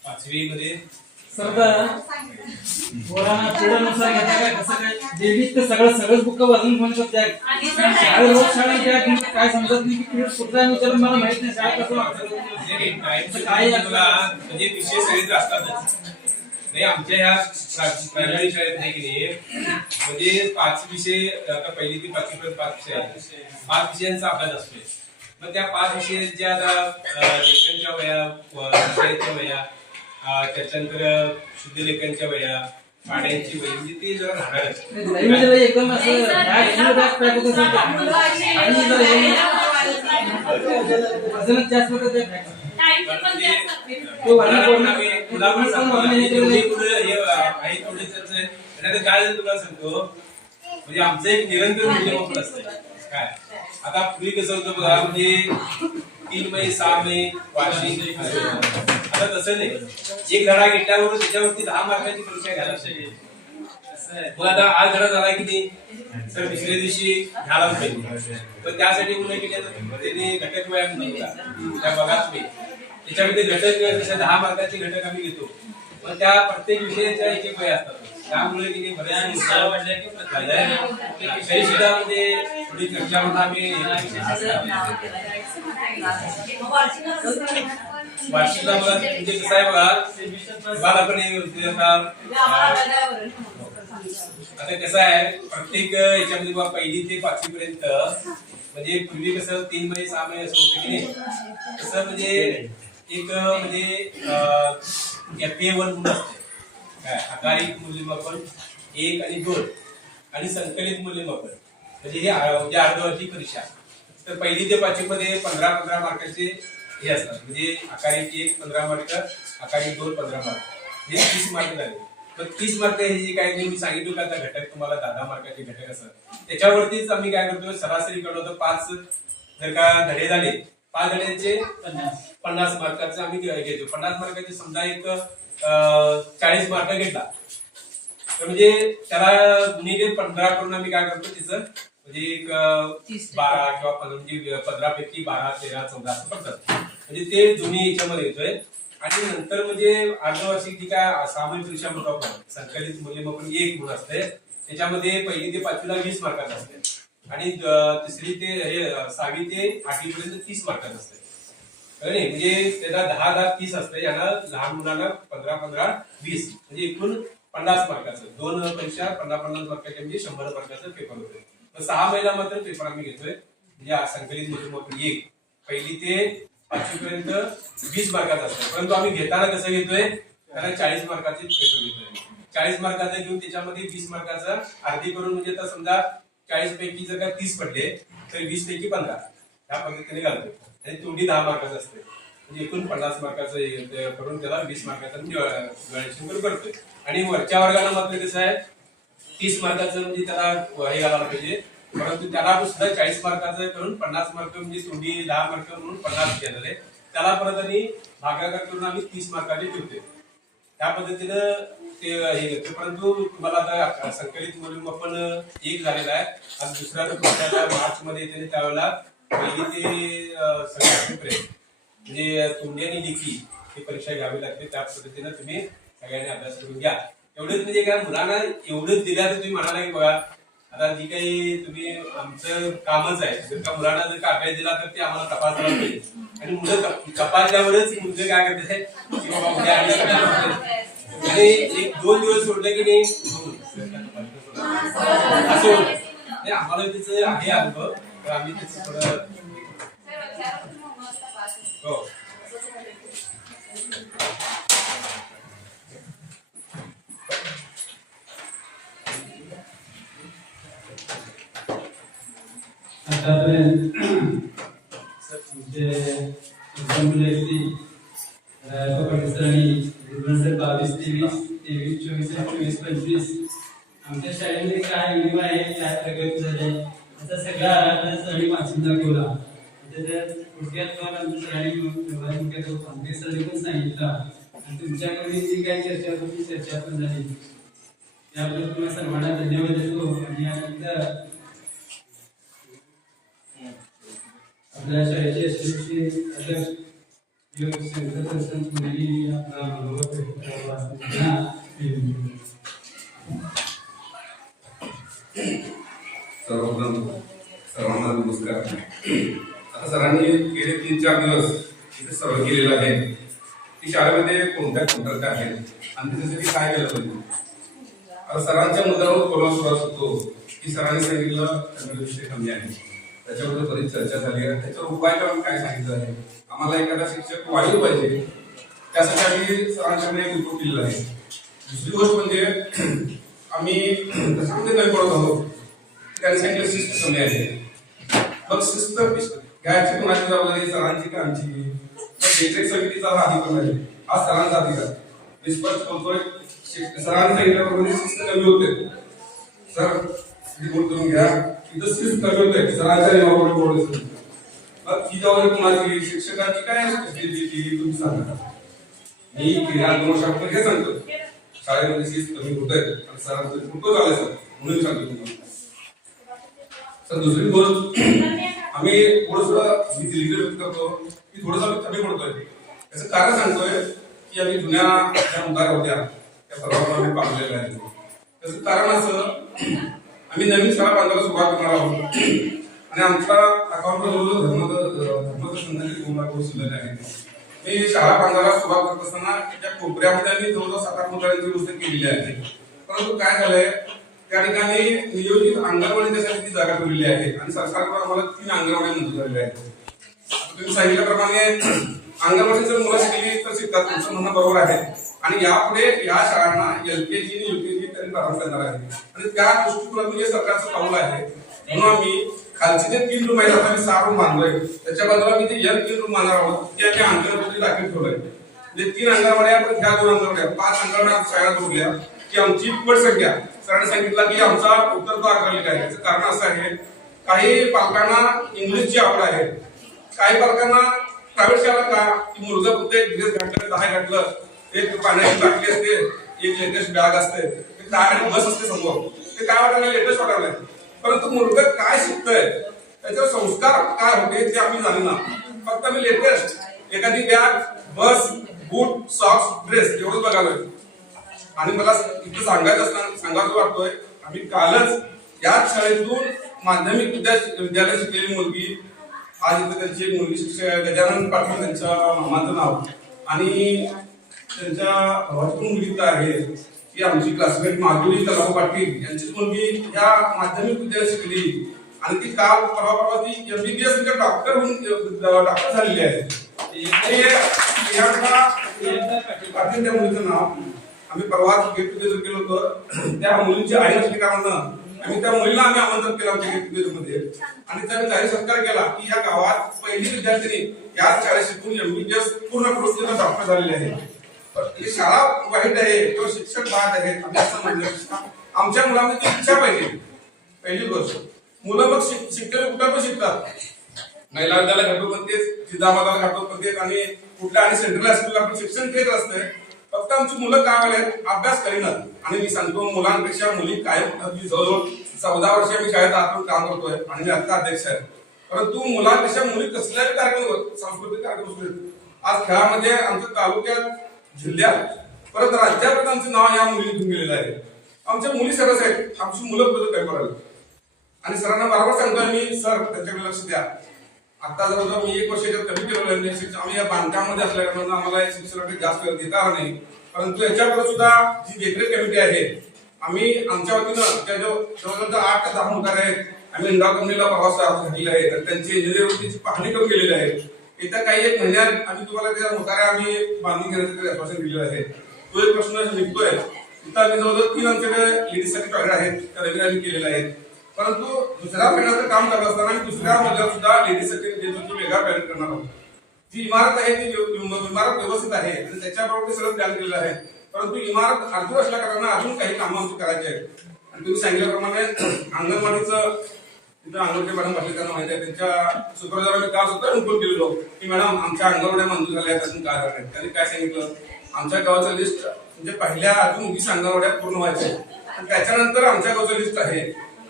पाचवी मध्ये पोरांनुसार घेता काय कसं काय डेलीच ते सगळंच बुक वाजून म्हणू शकते. शाळेत रोज शाळेत काय समजत नाही की कुठला विचार मला माहित नाही शाळेत कसं वाटतं काय म्हणजे विषय सगळेच असतातच नाही आमच्या ह्या प्रायमरी शाळेत नाही की नाही म्हणजे 5 विषय आता पहिली ते 5वी पर्यंत 5 विषय आहेत. 5 विषयांचा अभ्यास असतोय. मग त्या 5 विषयांच्या आता लेखनच्या वया विषयाच्या वया त्याच्यानंतर शुद्धलेखनच्या वया पाड्यांची वही म्हणजे ते जरा राहणार एकदम असं जास्त काय तुला सांगतो म्हणजे आमचं एक निरंतर मूल्यमापन असतं काय. आता पूर्वी कसं होतं बघा म्हणजे 3 महिने 6 महिने वार्षिक आता तसं नाही. एक धडा घेतल्यावर त्याच्यावरती 10 मार्काची परीक्षा घ्यायला पाहिजे. मग आता आज धडा झाला की नाही सर दुसऱ्या दिवशी घ्यायला पाहिजे. पण त्यासाठी मुलं केले त्यांनी घटक व्यायाम दिला त्या भागात मी त्याच्यामध्ये घटक 10 मार्काचे घटक आम्ही घेतो. पण त्या प्रत्येक विषयाच्या एक वय असतात त्यामुळे की बऱ्याच तरी सुद्धा म्हणजे थोडी चर्चा म्हणून आम्ही वार्षिकला बघा म्हणजे कसं आहे बघा आपण आता कसं आहे प्रत्येक याच्यामध्ये बघा 1ली ते 5वी पर्यंत म्हणजे पूर्वी कसं 3 महिने 6 महिने असं होतं की नाही तसं म्हणजे एक म्हणजे FA1 म्हणून असते काय आकारिक मूल्यमापन 1 आणि 2 आणि संकलित मूल्यमापन म्हणजे हे अर्धवार्षिक परीक्षा. तर 1ली ते 5वी मध्ये 15 मार्काचे हे असतात म्हणजे आकारिक 1 15 मार्क आकारिक 2 15 मार्क हे 30 मार्क झाले. मग 30 मार्क हे जे काही मी सांगितलं का आता घटक तुम्हाला 10 मार्काचे घटक असतात त्याच्यावरतीच आम्ही काय करतो सरासरी काढतो. 5 जर का धडे झाले 5 धड्यांचे 50 मार्काचे आम्ही घेतो. 50 मार्काचे समजा एक 40 मार्क घेतला तर म्हणजे त्याला गुणिले 15 करून आम्ही काय करतो तिचं म्हणजे एक 12 किंवा 15 पैकी 12, 13, 14 असं पडतात. म्हणजे ते दोन्ही याच्यामध्ये येतोय. आणि नंतर म्हणजे अर्धवार्षिक जी काय सामान्य परीक्षा म्हणतो आपण संकलित मूल्यमापन 1 म्हणून असते त्याच्यामध्ये पहिली ते 5वी ला 20 मार्कात असते आणि तिसरी ते 6वी ते 8वी पर्यंत 30 मार्कात असते. म्हणजे त्याला 10, 30 असते. याला लहान मुलांना 15, 20 म्हणजे एकूण 50 मार्काचं 2 परीक्षा 50 मार्काच्या म्हणजे 100 मार्काचा पेपर होतोय. 6 महिना मात्र पेपर आम्ही घेतोय. म्हणजे संकलित मूल्यमापन 1 पहिली ते 5वी पर्यंत 20 मार्काचा असतो. परंतु आम्ही घेताना कसं घेतोय त्याला 40 मार्काचे पेपर घेतोय. 40 मार्काचा घेऊन त्याच्यामध्ये 20 मार्काचं अर्धी करून म्हणजे आता समजा 40 पैकी जर का 30 पडले तर 20 पैकी 15 या पद्धतीने घालतोय. आणि तोंडी 10 मार्काचं असते. म्हणजे एकूण 50 मार्काचं करून त्याला 20 मार्काचं ग्रॅज्युएशन करतोय. आणि वरच्या वर्गाला मात्र कसं आहे 30 मार्काचं म्हणजे त्याला हे घालायला पाहिजे. परंतु त्याला सुद्धा 40 मार्काचं करून 50 मार्क म्हणजे तोंडी 10 मार्क म्हणून 50 केलेलं आहे. त्याला परत आणि भागाकार करून आम्ही 30 मार्काचे ठेवतोय. त्या पद्धतीनं ते हे घेतो. परंतु तुम्हाला आता संकलित मूल्यमापन 1 झालेला आहे. आणि दुसऱ्या पुढच्या मार्च मध्ये येते त्यावेळेला पहिली ते सगळ्यांपर्यंत म्हणजे तोंडी आणि लेखी ही परीक्षा घ्यावी लागते. त्या पद्धतीनं तुम्ही सगळ्यांनी अभ्यास करून घ्या. एवढेच म्हणजे काय मुलांना एवढंच दिल्या तर तुम्ही म्हणाला की बघा आता जी काही तुम्ही आमचं कामच आहे जर का मुलांना जर का अभ्यास दिला तर ते आम्हाला तपासला पाहिजे. आणि मुलं तपासल्यावरच मुलं काय करते की बाबा उद्या आणि 1-2 दिवस सोडले की नाही असं होतं. आम्हाला त्याचं आहे अनुभव तर आम्ही त्याचं थोडं हो आतापर्यंत सर 22, 23, 24, 24, 25 आमच्या शाळेमध्ये काय नियम आहे काय प्रगती झाली असा सगळा आणि वाचून दाखवला. थोडक्यात आमच्या सरांनी पण सांगितलं आणि तुमच्याकडे जी काही चर्चा होती चर्चा पण झाली त्याबद्दल तुम्हाला सर्वांना धन्यवाद देतो. आणि यानंतर आपल्या शाळेचे अध्यक्ष सर्वांना नमस्कार. आता सरांनी गेले 3-4 दिवस इथे सर्व केलेलं आहे की शाळेमध्ये कोणत्या कमतरता आहेत आणि त्याच्यासाठी काय केलं पाहिजे. आता सरांच्या मुद्द्यावर बोलून सुरुवात होतो की सरांनी सांगितलं कन्नड विषय कमी आहे त्याच्याबद्दल बरीच चर्चा झाली आहे. त्याच्यावर उपाय करून काय सांगितलं आहे आम्हाला एखादा शिक्षक वाढलं पाहिजे त्यासाठी आम्ही सरांच्याकडे एक रिपोर्ट केलेला आहे. दुसरी गोष्ट म्हणजे आम्ही त्याच्यामध्ये नाही पडत आहोत त्यांनी सांगितलं शिस्त कमी आहे. मग शिस्त घ्यायची कोणाची जबाबदारी सरांची का आमची देखरेख समितीचा हा अधिकार आहे. हा सरांचा अधिकार मी स्पष्ट बोलतोय. सरांनी सांगितल्याप्रमाणे शिस्त कमी होते. सर रिपोर्ट करून घ्या इथं शिस्त कमी होते सरांच्या नियमावली बोलायचं. मग ही जबाबदारी कोणाची शिक्षकांची काय तुम्ही सांगा. मी गेल्या 2 वर्षापासून हे सांगतो शाळेमध्ये शिस्त कमी होत आहे आणि सरांचं रिपोर्ट झालं सर म्हणून सांगतो तुम्हाला. सर दुसरी गोष्ट आम्ही थोडंसं मी दिल्ली व्यक्त करतो की थोडंसं आम्ही कमी पडतोय. याचं कारण सांगतोय की आम्ही जुन्या ज्या उदार होत्या त्या सर्वांना आम्ही पाळलेल्या आहेत. त्याचं कारण असं आम्ही नवीन शाळा बांधायला सुरुवात करणार आहोत आणि आमच्या अकाउंटला जवळजवळ धर्मसंघाचे 2 लाख रुपये शिल्लक आहेत. मी शाळा बांधायला सुरुवात करत असताना त्या कोपऱ्यामध्ये आम्ही जवळजवळ 7-8 मुलांची व्यवस्था केलेली आहे. परंतु काय झालंय त्या ठिकाणी नियोजित अंगणवाडी त्यासाठी जागा ठेवलेली आहे आणि सरकारकडून आम्हाला 3 अंगणवाड्या मंजूर झालेल्या आहेत. तुम्ही सांगितल्याप्रमाणे अंगणवाडीचं मुलं शिकली तर शिकतात तुमचं म्हणणं बरोबर आहे. आणि यापुढे या शाळांना LKG आणि UKG तरी प्रारंभ करणार आहे आणि त्या दृष्टिकोनातून हे सरकारचं पाऊल आहे. म्हणून आम्ही खालचे जे 3 रूम आहेत आता आम्ही 6 रूम बांधलोय त्याच्या बाजूला मी ते 3 रूम बांधणार आहोत ते आम्ही अंगणवाडी दाखल ठेवलंय. म्हणजे 3 अंगणवाड्या आपण ह्या 2 अंगणवाड्या 5 अंगणवाड्या शाळा जोडल्या की आमची पटसंख्या सरांनी सांगितलं की आमचा उत्तर 11 आहे. त्याचं कारण असं आहे काही पालकांना इंग्लिशची आवड आहे काही पालकांना प्रायव्हेट शाळा का की मुलगा फक्त 1 दिवस घातलं 10 घातलं एक पाण्याची बाटली असते, एक लेटेस्ट बॅग असते, त्याकडे बस असते समोर, ते काय वाटायला लेटेस्ट वाटायला, परंतु मुलगा काय शिकतोय त्याच्यावर संस्कार काय होते ते आम्ही जाणू ना. फक्त आम्ही लेटेस्ट एखादी बॅग, बस, बूट, सॉक्स, ड्रेस एवढंच बघालोय. आणि मला इथं सांगायचं वाटतोय, आम्ही कालच याच शाळेतून माध्यमिक विद्यालय शिकलेली मुलगी, आज इथं त्यांची एक मुलगी शिक्षक गजानन पाटील त्यांच्या मामाचं नाव आणि त्यांच्या भावाची मुलगी आहे की आमची क्लासमेट माधुरी तलाव पाटील यांची मुलगी या माध्यमिक विद्यालयात शिकली आणि ती काल परवा ती MBBS डॉक्टर झालेली आहे. पाटील त्या मुलीचं नाव आम्ही परवा गेट टुगेदर केलं होतं. त्या मुलीची आई असल्या कारणानं आम्ही त्या मुलीला आमंत्रण केलं होतं गेट टुगेदर मध्ये आणि त्याने जाहीर सत्कार केला की या गावात पहिली विद्यार्थिनी या शाळेत शिकून MBBS पूर्ण करून डॉक्टर झालेली आहे. ही शाळा वाईट आहे किंवा शिक्षक बाद आहेत आम्ही असं म्हणलं. आमच्या मुलांना ती इच्छा पाहिजे. पहिली गोष्ट मुलं मग शिकलेले कुठं पण शिकतात. महिला विद्यालय घाटो पण तेच, जिजामाता घाटो पण तेच आणि कुठल्या आणि सेंट्रल हायस्कूलला आपण शिक्षण तेच असतंय. फक्त आमची मुलं काय व्हायला अभ्यास करीनात. आणि मी सांगतो मुलांपेक्षा मुली कायम जवळजवळ 14 वर्षे आम्ही शाळेत आतून काम करतोय आणि मी आता अध्यक्ष आहे. परंतु मुलांपेक्षा मुली कसल्याही कार्यक्रम, सांस्कृतिक कार्यक्रम, आज खेळामध्ये आमच्या तालुक्यात, जिल्ह्यात, परत राज्यात आमचं नाव या मुलीतून गेलेलं आहे. आमच्या मुली सरस आहेत, आमची मुलं कुठं काय करायला. आणि सरांना बरोबर सांगतोय मी, सर त्यांच्याकडे लक्ष द्या. आता जवळजवळ मी 1 वर्षाच्या कमी केलेलं आहे. आम्ही या बांधकामामध्ये असल्या कारणानं आम्हाला शिक्षणाकडे जास्त वेळ देता आला नाही. परंतु याच्याकडे सुद्धा जी देखरेख कमिटी आहे, आम्ही आमच्या वतीनं त्या जवळजवळ 8 ते 10 मुलगा आहेत. आम्ही इंडा कंपनीला प्रवास घातलेला आहे तर त्यांची इंजिनिअरिंगची पाहणी करून गेलेली आहे. येत्या काही 1 महिन्यात आम्ही तुम्हाला त्या मुखाऱ्या आम्ही बांधणी घेण्याचं आश्वासन दिलेलं आहे. तो एक प्रश्न निघतोय. तिथं आम्ही जवळजवळ 3 आमच्याकडे लेडीजसाठी टॉयलेट आहेत, त्या रविवारी आम्ही केलेले आहेत. परंतु दुसऱ्या महिन्याचं काम करत असताना आम्ही दुसऱ्या मजल्यावर सुद्धा लेडीजसाठी वेगळा टॉयलेट करणार आहोत. जी इमारत आहे ती इमारत व्यवस्थित आहे आणि त्याच्याबरोबर ते सगळं प्लॅन केलेलं आहे. परंतु इमारत अर्धवट असल्या कारणानं अजून काही कामं आमची करायची आहेत. आणि तुम्ही सांगितल्याप्रमाणे अंगणवाडीचं तिथं अंगणवाडी मॅडम बसले त्यांना माहिती आहे. त्यांच्या सुपरवायझर आम्ही काल सुद्धा इन्फॉर्म केलेलो की मॅडम आमच्या अंगणवाड्या मंजूर झाल्या आहेत, अजून काय झालं. त्यांनी काय सांगितलं, आमच्या गावाचं लिस्ट म्हणजे पहिल्या अजून 20 अंगणवाड्या पूर्ण व्हायचे आणि त्याच्यानंतर आमच्या गावचं लिस्ट आहे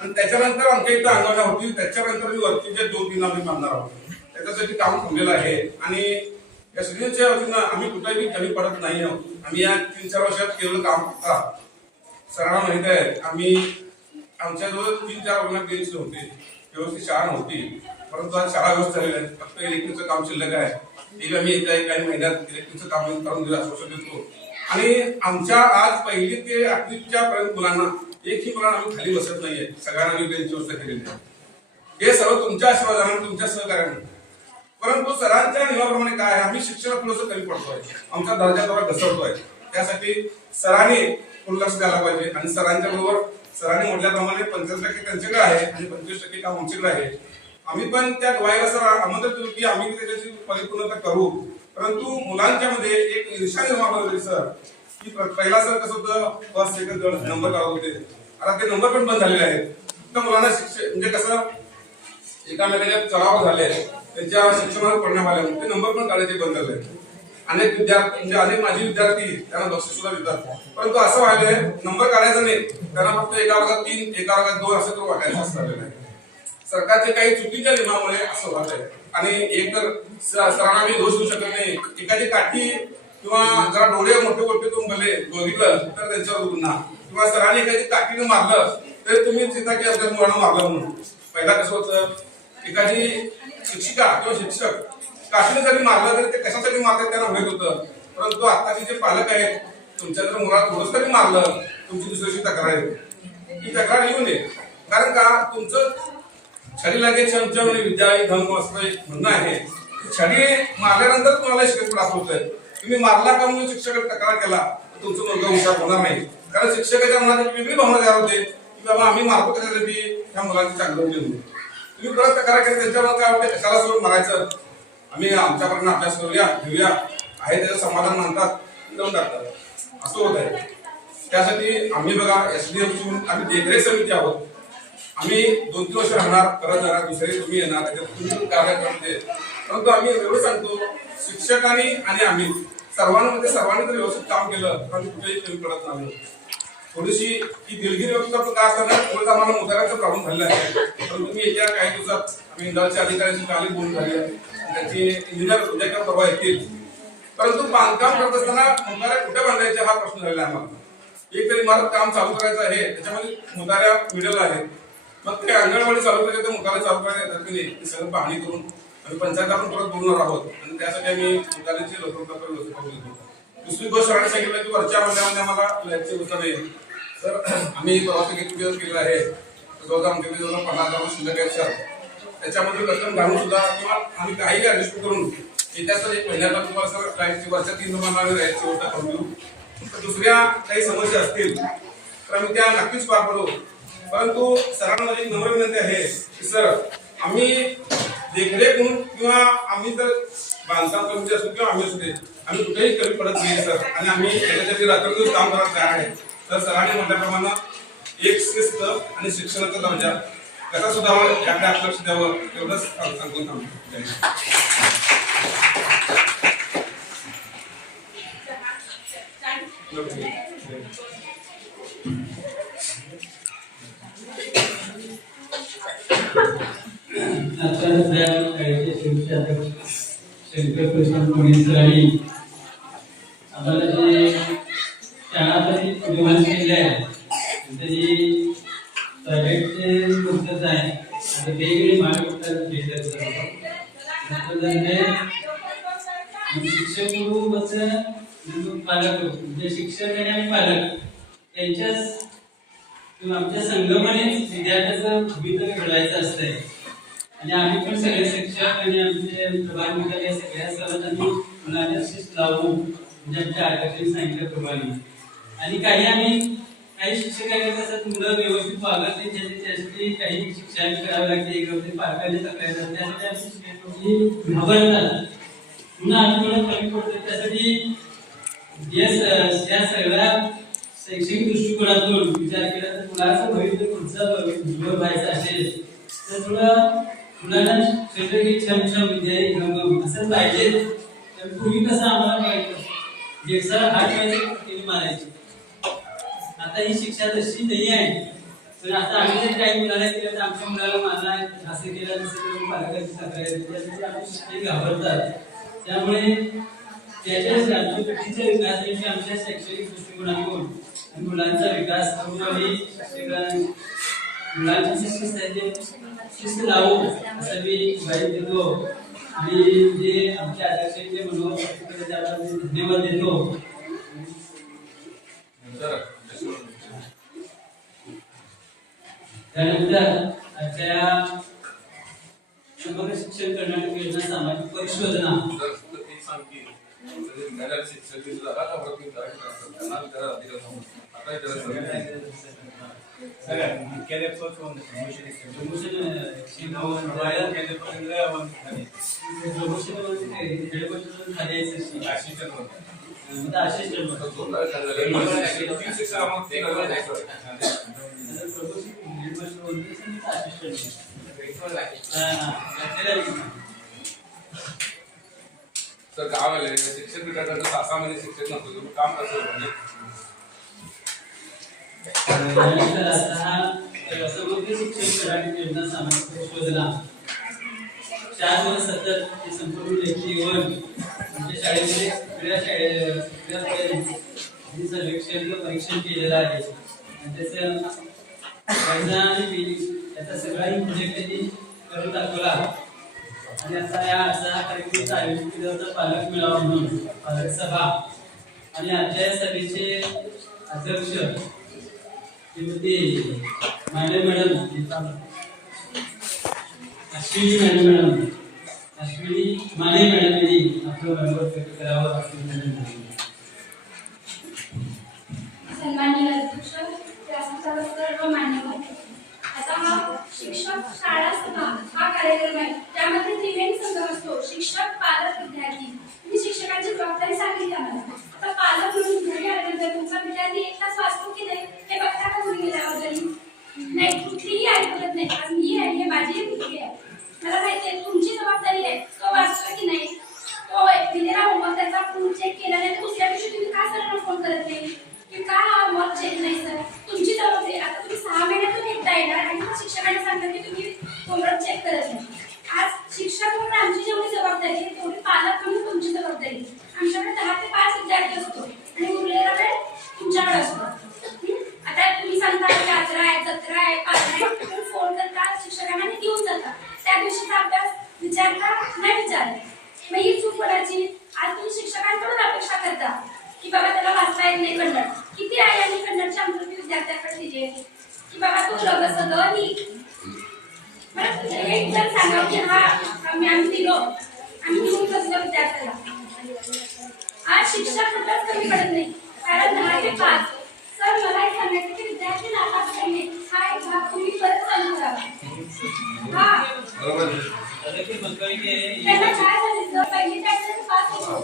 आणि त्याच्यानंतर आमच्या इथं अंगणवाड्या होतील. त्याच्यानंतर मी वरती जे 2-3 आम्ही बांधणार आहोत. त्याच्यासाठी काम थांबलेलं आहे आणि या सगळ्यांच्या वतीनं आम्ही कुठेही कमी पडत नाही आहोत. आम्ही या 3-4 वर्षात केलेलं काम सरांना माहित आहे. आम्ही आमच्याजवळ 3-4 वर्षात बेंच नव्हते, व्यवस्थित शाळा नव्हती. परंतु आज शाळा व्यवस्थित झालेली आहे. फक्त इलेक्ट्रिकचं काम शिल्लक आहे. ते आम्ही येत्या काही महिन्यात इलेक्ट्रिकचं काम करून दिलं आश्वासन देतो. आणि आमच्या आज 1ली ते 8वीच्या पर्यंत मुलांना एकही मुलांना आम्ही खाली बसत नाहीये. सगळ्यांना आम्ही बेंचची व्यवस्था केलेली आहे. हे सर्व तुमच्या आशीर्वादाने, तुमच्या सहकार्याने. परंतु सरांच्या नियमाप्रमाणे काय आहे, आम्ही शिक्षणात थोडंसं कमी पडतोय, आमचा दर्जा थोडा घसरतोय. त्यासाठी सरांनी थोडं लक्ष द्यायला पाहिजे. आणि सरांच्या बरोबर सरांनी म्हटल्याप्रमाणे 25% त्यांच्याकडे आहे आणि 25% काम आमच्याकडे आहे. आम्ही पण त्या गवाईला सर आमंत्रित करू की आम्ही त्याची परिपूर्णता करू. परंतु मुलांच्या मध्ये एक ईर्ष्या निर्माण होते सर की पहिला सर कसं होतं, फर्स्ट सेकंड थर्ड नंबर काढत होते. आता ते नंबर पण बंद झालेले आहेत. फक्त मुलांना शिक्षण म्हणजे कसं एकामेकाच्या चढावर झाले, त्यांच्या शिक्षणावर परिणाम आले, ते नंबर पण काढायचे बंद झाले. अनेक विद्यार्थी म्हणजे अनेक माझे विद्यार्थी त्यांना बक्षीस सुद्धा देतात. परंतु असं व्हायलंय नंबर काढायचा नाही, त्यांना फक्त एका वर्गात 3, एका वर्गात 2 असं तो वाटायचं असं झालेलं आहे. सरकारच्या काही चुकीच्या नियमामुळे असं होत आहे. आणि एक तर सरांना मी दोष देऊ शकत नाही. एखादी काठी किंवा जरा डोळे मोठे मोठे तुम्ही भले बघितलं तर त्यांच्यावर गुन्हा, किंवा सरांनी एखादी काठीनं मारलं तर तुम्ही चिंता की आपल्या मुलांना मारलं म्हणून. पहिला कसं होतं, एखादी शिक्षिका किंवा शिक्षक काठीने जरी मारलं तरी ते कशासाठी मारतात त्यांना माहित होतं. परंतु आताचे जे पालक आहेत, तुमच्या जर मुलाला थोडंच तरी मारलं, तुमची दुसरीशी तक्रार आहे, ही तक्रार येऊ नये. कारण का तुमचं छडी लागे चमचम आणि विद्या धर्म असं म्हणणं आहे. छडी मारल्यानंतर तुम्हाला शिक्षक त्रास होतोय. तुम्ही मारला का म्हणून शिक्षकाने तक्रार केला तर तुमचं मुलगा हुशार होणार नाही. कारण शिक्षकाच्या मनात वेगळी भावना तयार होते की बाबा आम्ही मारतो कशासाठी, ह्या मुलांची चांगलं होते म्हणून. तुम्ही परत तक्रार केली त्यांच्यावर काय वाटते, कशाला सोडून मारायचं, आम्ही आमच्याकडनं अभ्यास करूया घेऊया आहे त्याचं समाधान मानतात, देऊन टाकतात, असं होत आहे. त्यासाठी आम्ही बघा SDM आम्ही देखरेख समिती आहोत. आम्ही 2-3 वर्ष राहणार, परत जाणार, दुसरे तुम्ही येणार, तुम्ही कार्यक्रम. परंतु आम्ही एवढं सांगतो, शिक्षकांनी आणि आम्ही सर्वांनी जर व्यवस्थित काम केलं तर आम्ही कुठेही कमी पडत नाही. थोडीशी ही दिलगिरी व्यक्त आपण का असताना थोडंसं आम्हाला मुताऱ्याचा प्रॉब्लेम झालेला आहे. पण तुम्ही येत्या काही दिवसात आम्ही इंदालच्या अधिकाऱ्यांची काली बोलून झाली आहे, त्याची इंजिनियर उद्या किंवा परवा येतील. परंतु बांधकाम करत असताना मुताऱ्या कुठे बांधायचे हा प्रश्न झालेला आहे आम्हाला. एक तरी इमारत काम चालू करायचं आहे, त्याच्यामध्ये मुताऱ्या मिडल आहेत, मग ते अंगणवाडी चालू करायचं मुतारे चालू करायला येतात की नाही ते सगळं पाहणी करून आम्ही पंचायत आपण परत बोलणार आहोत आणि त्यासाठी आम्ही मुताऱ्यांची लवकर घेतो. दुसरी गोष्ट आम्ही सांगितलं की वरच्या मजल्यामध्ये आम्हाला लाईटची व्यवस्था नाही. तर आम्ही प्रवासी गेट टुगेदर केलेला आहे, जवळजवळ आमच्याकडे जवळ 50,000 शिल्लक आहेत सर. त्याच्यामध्ये कस्टम घालून सुद्धा किंवा आम्ही काही ऍडजस्ट करून येत्या सर 1 महिन्याला तुम्हाला सर लाईटची वरच्या 3 रुमाला आम्ही लाईटची व्यवस्था करून देऊ. दुसऱ्या काही समस्या असतील तर आम्ही त्या नक्कीच पार पडू. परंतु सरांना माझी एक नम्र विनंती आहे की सर आम्ही देखरेख म्हणून किंवा आम्ही जर बांधकाम कमिटी असू किंवा आम्ही असू दे आम्ही कुठेही कमी पडत नाही सर. आणि आम्ही त्याच्यासाठी रात्रदिवस काम करायला तयार आहे. तर सरांनी म्हटल्याप्रमाणे एक शिस्त आणि शिक्षणाचा दर्जा कसा सुधारावा याकडे आपण लक्ष द्यावं एवढंच सांगून थांबतो. शंकर प्रशांत मोडीसर आणि आम्हाला जे शाळामध्ये निर्माण केले आहे त्यांनी प्रायव्हेटचे पुस्तक आहे आणि वेगवेगळे महाविद्यालय घेतले शिक्षक पालक म्हणजे शिक्षक आणि पालक त्यांच्याच किंवा आमच्या संगमाने विद्यार्थ्याचं भवितव्य घडवायचं असतंय. आणि आम्ही पण सगळे शिक्षक आणि आमचे प्रभाग विद्यालय सगळ्या सर्वात आम्ही मुलांना शिस्त लावू म्हणजे आमच्या आचार्यांनी सांगितल्याप्रमाणे. आणि काही शिक्षक काय करतात मुलं व्यवस्थित वागत नाही त्यासाठी काही शिक्षण करावं लागते एक पालकांनी तक्रार त्यासाठी आम्ही घाबरतात पुन्हा आम्ही थोडं कमी पडतो. त्यासाठी या सगळ्या शैक्षणिक दृष्टिकोनातून विचार केला तर मुलाचं भविष्य पुढचं उज्ज्वल व्हायचं असेल तर थोडं मुलांना छान विद्या असं पाहिजे. तर पूर्वी कसं आम्हाला पाहिजे एकसार हात पाहिजे मारायचे. आता ही शिक्षा तशी नाही आहे. तर आता आम्ही जर काही मुलाला केलं तर आमच्या मुलाला मारला असं केलं तसं केलं पालकांची तक्रार आम्ही शिक्षक घाबरतात. त्यामुळे त्याच्या पिढीच्या विकासाविषयी आमच्या शैक्षणिक दृष्टिकोनातून मुलांचा विकास करून मुलांची शिस्त लावू असं मी ग्वाही देतो. आणि जे आमच्या अध्यक्षांचे मनोभाव धन्यवाद देतो. त्यानंतर आजच्या समग्र शिक्षण कर्नाटक योजना सामाजिक परिशोधना सर गावाला शिक्षक विद्यार्थ्यांचं तासामध्ये शिक्षक नसतो काम कसं म्हणजे शिक्षण योजना सामाजिक शोधला 4 वर्ष सतत संपूर्ण लेखीवर म्हणजे शाळेमध्ये सर्वेक्षण परीक्षण केलेलं आहे. त्याचं त्याचा सगळा प्रोजेक्ट त्यांनी करून दाखवला. आणि आता या कार्यक्रमाचं आयोजन केलं होतं पालक मेळावा म्हणून पालक सभा. आणि आजच्या सभेचे अध्यक्ष श्रीमती मॅडम अश्विनी माने मॅडम यांनी आपलं मनोगत व्यक्त करावं सन्माननीय अध्यक्ष सर्व मान्यवर. आता हा शिक्षक शाळा सभा हा कार्यक्रम आहे. त्यामध्ये त्रिवेणी संगम असतो शिक्षक पालक विद्यार्थी. मी शिक्षकांची जबाबदारी सांगितली आम्हाला. आता पालक म्हणून घरी आल्यानंतर तुमचा विद्यार्थी एक तास वाचतो की नाही हे बघता का घरी गेल्यावर तरी नाही. कुठलीही आई बघत नाही. आज मी आहे हे माझी मुलगी आहे. मला माहिती आहे तुमची जबाबदारी आहे तो वाचतो की नाही तो दिलेला होमवर्क त्याचा चेक केला नाही त्या दिवशीचा अभ्यास विचारला नाही विचारला, मग ही चूक कोणाची? आज तुम्ही शिक्षकांकडून अपेक्षा करता की बाबा त्याला वाचता येत नाही कन्नड. किती आहे आणि कन्नडची आमची विद्यार्थ्याकडे दिली की बाबा तू लगस एक जण सांगा की हा आम्ही दिलो आणि तुम्ही कसलं विद्यार्थ्याला. आज शिक्षक कुठंच कमी पडत नाही, कारण 10 ते 5. सर मला हे सांगायचं की विद्यार्थी नापास करणे हा एक भाग तुम्ही परत चालू करावा. हा त्यांना काय सांगितलं, पहिली त्याच्यात पास होतो,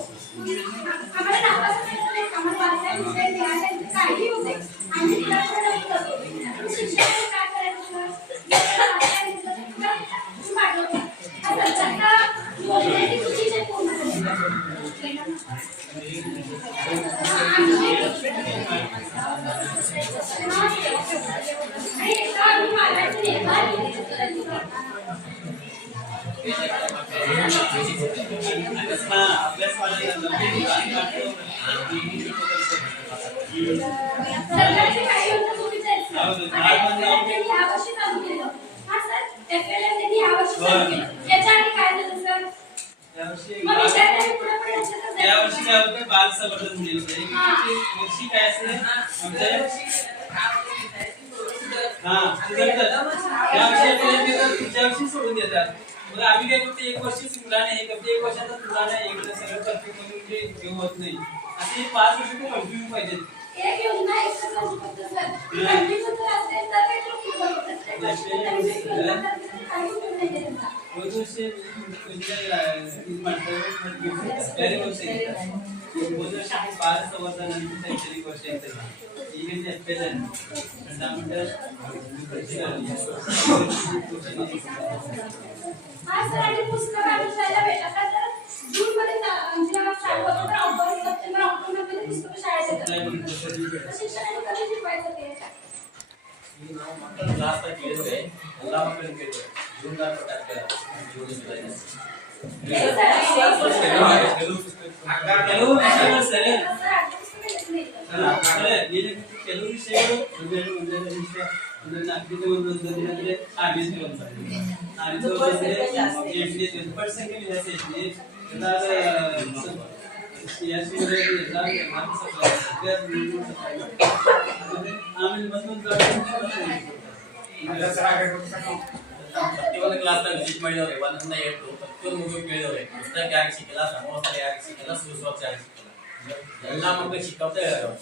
आम्हाला नापास करायचं नाही, आम्हाला वाचायला लिहायला काही होते आम्ही तिला पडत करतो. शिक्षक काय करायचं सरकारचे काही योजना चुकीचे आहेत. यावर्षी चालू केलं. हा सर, FLM त्यांनी यावर्षी चालू केलं. याच्या आधी काय झालं सर? मग विद्यार्थ्यांनी पुढे पुढे लक्षातच नाही. यावर्षी काय होतं, बाल संवर्धन म्हणजे वर्षी काय असते पुढच्या वर्षी सोडून देतात. मग आम्ही काय करतो, एक वर्षी मुलाने हे करतो, एक वर्षाचा मुलाने इकडे सगळं परफेक्ट म्हणजे घेऊ होत नाही. असे 5 वर्ष ते कंटिन्यू पाहिजे. एक योजना एकच लागू करतो सर. कंटिन्यू जर असेल तर ते खूप बरं होतं. काही उपयोग नाही त्याचा. वर्षे बाल संवर्धन शैक्षणिक वर्ष हा सर, आणि पुस्तक आम्हाला भेटतात तर जून मध्ये जेव्हा चालू होतं तर ऑगस्ट, सप्टेंबर, ऑक्टोबर मध्ये पुस्तक शाळेत येतात. शिक्षकांनी कधी शिकवायचं ते? क्लास तक केले होते, ಎಲ್ಲ ಮಕ್ಕಳಿಗೆ ಕೇಳಿದ್ರು ಜೂನ್ ದಾಗ ಪಟಾಕ ಜೂನ್ ಜುಲೈ ಕೆಲವು ವಿಷಯಗಳು ಸರಿ ಕೆಲವು ವಿಷಯಗಳು ಒಂದೊಂದು ವಿಷಯ ಒಂದೊಂದು ಅಗ್ನಿಗೆ ಒಂದೊಂದು ಅಂದ್ರೆ ಆರ್ಬಿಸಿ ಒಂದು ಆರ್ಬಿಸಿ ಸಂಖ್ಯೆ ವಿಧಾನ ಆಮೇಲೆ ಮತ್ತೊಂದು ಪ್ರತಿಯೊಂದು ಕ್ಲಾಸ್ ವಿಸಿಟ್ ಮಾಡಿದವ್ರೆ, 1 ಇಂದ 8 ಪ್ರತಿಯೊಂದು ಮಗು ಕೇಳಿದವ್ರೆ ಪುಸ್ತಕ ಯಾಕೆ ಸಿಕ್ಕಿಲ್ಲ, ಸಮವಸ್ತ್ರ ಯಾಕೆ ಸಿಕ್ಕಿಲ್ಲ, ಸೂಸುವಸ್ತ್ರ ಯಾಕೆ ಸಿಕ್ಕಿಲ್ಲ, ಎಲ್ಲ ಮಕ್ಕಳಿಗೆ ಸಿಕ್ಕವ್ತೆ ಹೇಳಿದವ್ರು.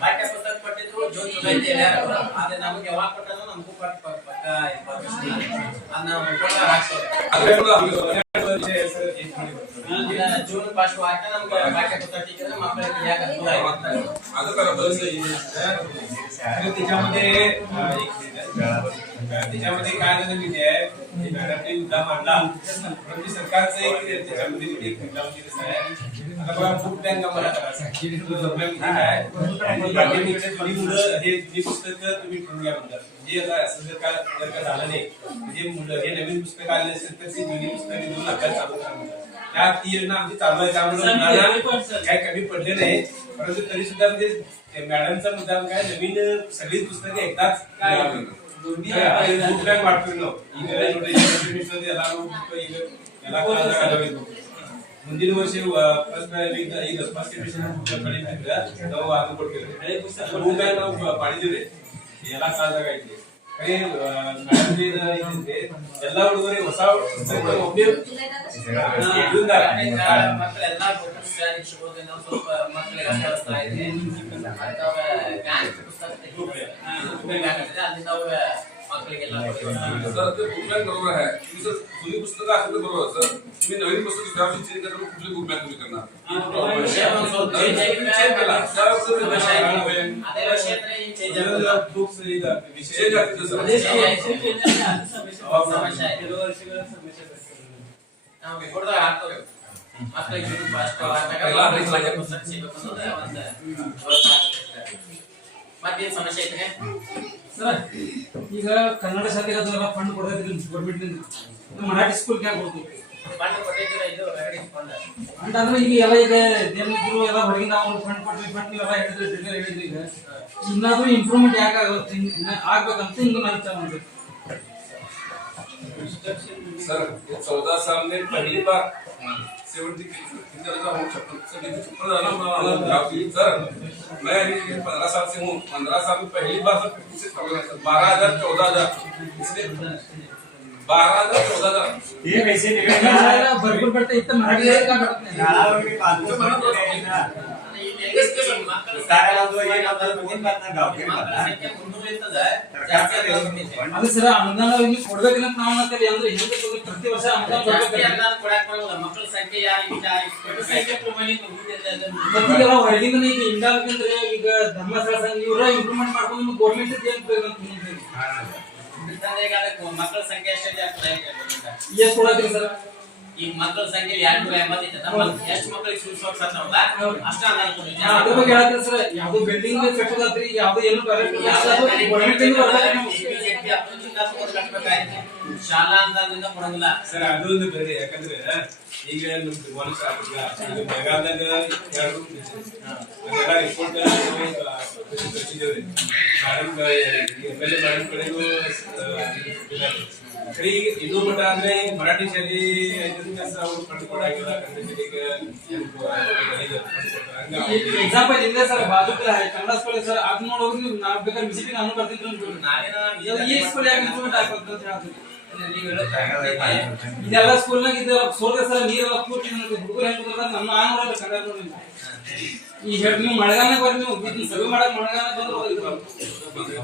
ಪಾಠ್ಯ ಪುಸ್ತಕ ಕೊಟ್ಟಿದ್ರು ಜೂನ್ ಜುಲೈ ಆದ್ರೆ ನಮ್ಗೆ ಯಾವಾಗ ಕೊಟ್ಟರು ನಮಗೂ ಪಕ್ಕ ಜೂನ್ ಫಸ್ಟ್ ವಾರ ನಮ್ಗೆ ಪಾಠ್ಯ ಪುಸ್ತಕ ಟಿಕಿದ್ರೆ ಮಕ್ಕಳಿಗೆ ಯಾಕೆ ಅನುಕೂಲ त्याच्यामध्ये काय झालं माहिती आहे, मॅडमने मुद्दा मांडला, परंतु सरकारचं त्याच्यामध्ये एक मुद्दा म्हणजे कसं आहे, आता बघा फूड बँक आम्हाला करायचं आहे, जुनी मुलं हे जुनी पुस्तकं तुम्ही ठेवून घ्या म्हणतात. म्हणजे आता असं जर का झालं नाही, म्हणजे मुलं हे नवीन पुस्तक आले असेल तर ती जुनी पुस्तकं घेऊन अभ्यास चालू करा म्हणतात. त्या ती योजना आमची चालू आहे, त्यामुळे काय कमी पडले नाही. परंतु तरी सुद्धा म्हणजे मॅडमचा मुद्दा काय, नवीन सगळी पुस्तकं एकदाच बुक बँक वाटतो ಮುಂದಿನ ವರ್ಷ ಫಸ್ಟ್ ಈಗ ಫಸ್ಟ್ ಎಡಿಷನ್ ನಾವು ಅದು ಕೊಡ್ತೀವಿ. ಹಳೆ ಪುಸ್ತಕ ಬುಕ್ ಬ್ಯಾಂಕ್ ನಾವು ಮಾಡಿದಿವಿ ಎಲ್ಲ ಕಾಲದಾಗ ಐತಿ. ಕರೆ ಮೇಡಮ್ ಇದೆ ಎಲ್ಲ ಹುಡುಗರಿಗೆ ಹೊಸ ಪುಸ್ತಕ ಒಮ್ಮೆ ಮಕ್ಕಳೆಲ್ಲ ಶಿಕ್ಷಕೋದ್ರಿಂದ ಸ್ವಲ್ಪ ಮಕ್ಕಳಿಗೆ ಅಷ್ಟೇ ಇದೆ. ಪುಸ್ತಕ ಅಲ್ಲಿ ನಾವು ಮಕ್ಕಳಿಗೆಲ್ಲ सर ते बुक बँक बरोबर आहे. तुम्ही जर जुनी पुस्तकं असेल तर बरोबर सर, तुम्ही नवीन पुस्तक त्यावर्षी चेंज करता कुठली बुक बँक तुम्ही करणार? ಮತ್ತೇನು ಸಮಸ್ಯೆ ಐತೆ ಸರ್, ಈಗ ಕನ್ನಡ ಶಾಲೆಗೆ ಅದೆಲ್ಲ ಫಂಡ್ ಕೊಡೋದ್ರಿಂದ ಗೌರ್ಮೆಂಟ್ ಮರಾಠಿ ಸ್ಕೂಲ್ ಯಾಕೆ ಹೋಗ್ತೀವಿ? ಅಂತಂದ್ರೆ ಈಗ ಎಲ್ಲ ಈಗ ದೇವಗುರು ಎಲ್ಲ ಹೊರಗಿಂದ ಅವ್ರು ಫಂಡ್ ಕೊಟ್ರಿ ಫಂಡ್ ಎಲ್ಲ ಹೇಳಿದ್ರಿ ಈಗ ಇನ್ನಾದ್ರೂ ಇಂಪ್ರೂವ್ಮೆಂಟ್ ಯಾಕೆ ಆಗುತ್ತೆ ಆಗ್ಬೇಕಂತ ಹಿಂಗ ನಾನು ವಿಚಾರ ಮಾಡ್ಬೇಕು सर 14 साल में पहली बार 70 सर मैं 15 साल से हूँ 15 साल में पहली बार सर 12,000 14,000 इसलिए 12,000 14,000 ये वैसे भरपूर पडते इथं मराठी का करत नाही शाळावरती बांधतो ಅದು ಸರ್ ಅನುದಾನ ಕೊಡ್ಬೇಕಂತ ನಾವು ಅನ್ನತ್ತೇವೆ ಅಂದ್ರೆ ಹಿಂದೆ ಪ್ರತಿ ವರ್ಷ ಅನುದಾನ ಮಕ್ಕಳ ಸಂಖ್ಯೆ ಮಕ್ಕಳೆಲ್ಲ ಹೊರಗಿಂದ ಈಗ ಇಂಡಾಲ್ಕಂದ್ರೆ ಈಗ ಧರ್ಮಸ್ಥಳ ಸಂಘ ಇವರ ಇಂಪ್ರೂವ್ಮೆಂಟ್ ಮಾಡ್ಕೊಂಡು ಗೌರ್ಮೆಂಟ್ ಮಕ್ಕಳ ಸಂಖ್ಯೆ ಎಷ್ಟು ಕೊಡತ್ರಿ ಸರ್ ಈಗ ಮಕ್ಕಳ ಸಂಖ್ಯೆ 280 ಎಷ್ಟು ಮಕ್ಕಳಿಗೆ ಸೂಚಿಸುವ ಅಷ್ಟ ಅದ್ರ ಬಗ್ಗೆ ಹೇಳ್ತಾರೆ ಸರ್ ಯಾವ್ದು ಬಿಲ್ಡಿಂಗ್ ಕಟ್ಟೋದಾತ್ರಿ ಯಾವ್ದು ಏನು ಶಾಲಾ ಅಂತದಿಂದ ಕೊಡಂಗಿಲ್ಲ ಸರ್ ಅದೊಂದು ಬೇರೆ ಯಾಕಂದ್ರೆ ಈಗ ನಮ್ದು ಮನುಷ್ಯ ಈಗ ಬೆಳಗಾವ್ದಾಗ 2 ರೂಮ್ ಅದೆಲ್ಲ ರಿಪೋರ್ಟ್ ಕಳಿಸಿದ್ದೇವ್ರಿ MLA ಮೇಡಮ್ ಕಡೆಗೂ ಈಗ ಇದು ಮಟ್ಟ ಅಂದ್ರೆ ಮರಾಠಿ ಶಾಲೆ ಅವ್ರು ಫಂಡ್ ಕೊಡಾಗಿಲ್ಲ ಕನ್ನಡ ಶಾಲೆಗೆ ಎಕ್ಸಾಂಪಲ್ ಇದೆ ಸರ್ ಬಾಜು ಕನ್ನಡ ಸ್ಕೂಲ್ ಸರ್ ಅದ್ ನೋಡೋದು ನಾವು ಬೇಕಾದ್ರೆ ವಿಸಿಟಿಂಗ್ ನಾನು ಬರ್ತಿದ್ರು ಈ ಸ್ಕೂಲ್ ಯಾಕೆ ಇಂಪ್ರೂವ್ಮೆಂಟ್ ಆಗ್ಬೇಕು ಅಂತ ಹೇಳ್ತೀವಿ ಇದೆಲ್ಲ ಸ್ಕೂಲ್ನಾಗ ಇದೆಲ್ಲ ಸೋರ್ದೆ ಸರ್ ನೀರೆಲ್ಲ ಕೂಟಿ ಹುಡುಗರು ಹೆಂಗ್ ನಮ್ಮ ಆಂಗ್ಲ ಕನ್ನಡ ನೋಡಿಲ್ಲ ಈ ಹೇಳಿ ನೀವು ಮಳೆಗಾಲ ಬರ್ರಿ ನೀವು ಸಭೆ ಮಾಡಕ್ ಮಳೆಗಾಲ ಬಂದ್ರೆ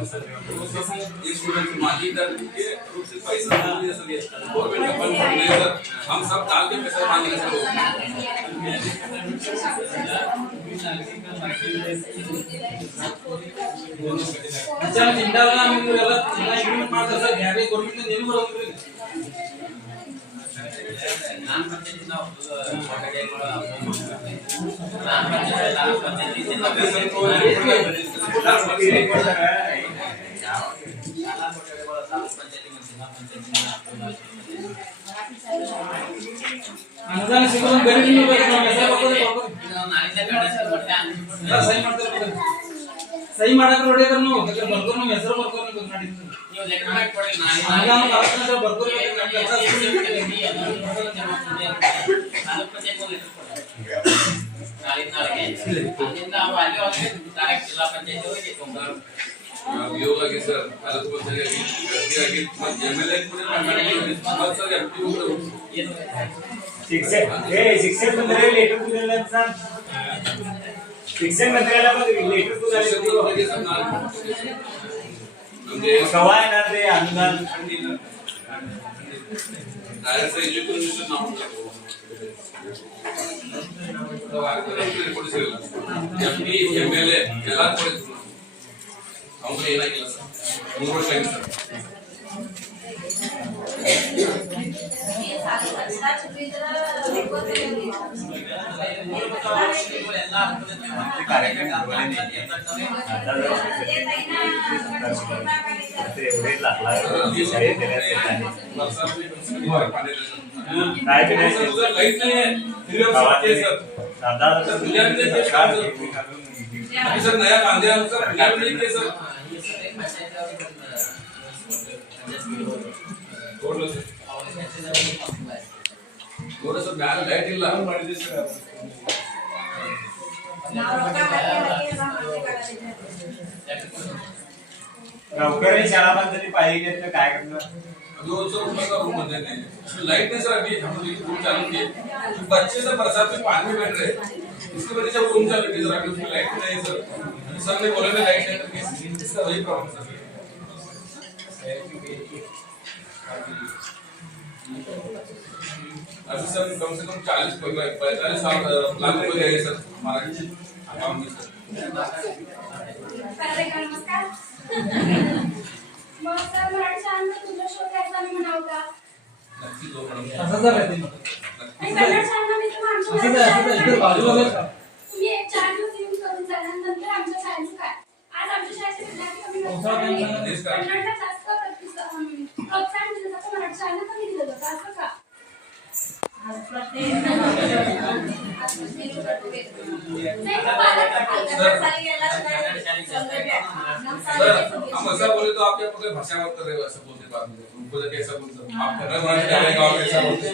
माजी दर के रूप से पैसा मिलने से गवर्नमेंट का फंड मिलने सर हम सब डाल के पैसा मांगेंगे सर अच्छा इंडियाला ಇವರೆಲ್ಲ ಇಂಪ್ರೂವ್ಮೆಂಟ್ ಮಾಡ್ತಾರೆ ಸರ್ ಯಾರೇ ಗೌರ್ಮೆಂಟ್ ಏನು ಬರೋದಿಲ್ಲ ನಾನು ಪಂಚಾಯತ್ ನಾವು ಅನುದಾನ ಸಿಗೋದು ಬೇರೆ ನೀವು ನಾವು ಹೆಸರು ಬರ್ಕೋದು ಸಹಿ ಮಾಡಕ್ ನೋಡಿದ್ರೆ ನಾವು ಬರ್ಕೋದು ನಮ್ಮ ಹೆಸರು ಬರ್ಕೋದು ಮಾಡಿದ್ವಿ ನೀವು ಲೆಕ್ಕ ಮಾಡಿ ಕೊಡಿ ಅನುದಾನ ಬರ್ಕೋದು ಬರ್ಕೋದು योग आगे सर तालूಕು ಪಂಚಾಯತ್ ಆಗಿ MLA ಕೂಡ ಮತ್ ಸರ್ ಎಂಪಿ ಕೂಡ शिक्षक मंत्र्याला लेटर दिलेलं सर शिक्षण मंत्र्याला पण लेटर कवा येणार ते अनुदान डायरेक्ट एज्युकेशन ನಾವು ಕೊಡಿಸಿಲ್ಲ ಎಂಪಿ MLA ಎಲ್ಲ ಕೊಡಿಸಿಲ್ಲ ಅವ್ರು ಏನಾಗಿಲ್ಲ ಸರ್ 3 ವರ್ಷ ಆಗಿದೆ ಸರ್ सर नया बांधे सर सर ಗೋಡ ಸರ್ ಬ್ಯಾನ್ ಲೈಟ್ ಇಲ್ಲ ಮಾಡಿದ್ವಿ ಸರ್ नौकरी शाळा बांधली पाहिजे तर काय करणार दो सौ रुपये का रूम बन जाएंगे लाइट नहीं सर अभी हम रूम चालू किए बच्चे सब बरसात में पानी में बैठ रहे इसकी वजह से रूम चालू किए सर अभी उसमें लाइट नहीं सर सर ने बोला ना लाइट नहीं करके इसका वही प्रॉब्लम सर अभी सर कम से कम 40-45 लाख रुपए गए सर हमारा अकाउंट में सर नमस्कार मग सर मराठी शाळांना तुझा शोध घ्यायचा मी म्हणाव का नक्की दो मॅडम असं झालं ते आणि कन्नड शाळांना मी तर आमच्या इकडे बाजूला तुम्ही एक 4 दिवस येऊन करून झाल्यानंतर आमच्या शाळेचं काय आज आमच्या शाळेचे विद्यार्थी कमी कन्नडला जास्त प्रोत्साहन दिलं जातं मराठी शाळांना कमी दिलं जातं असं का आज प्रत्येक नाही तर पालक अंगणवाडी गेला हम ऐसा बोले तो आप क्या पकड़ भाषा मत कर रहे हो, ऐसा बोलते बाद में उनको जब कैसा बोलते आप कर्नाटक वाले गाँव कैसा बोलते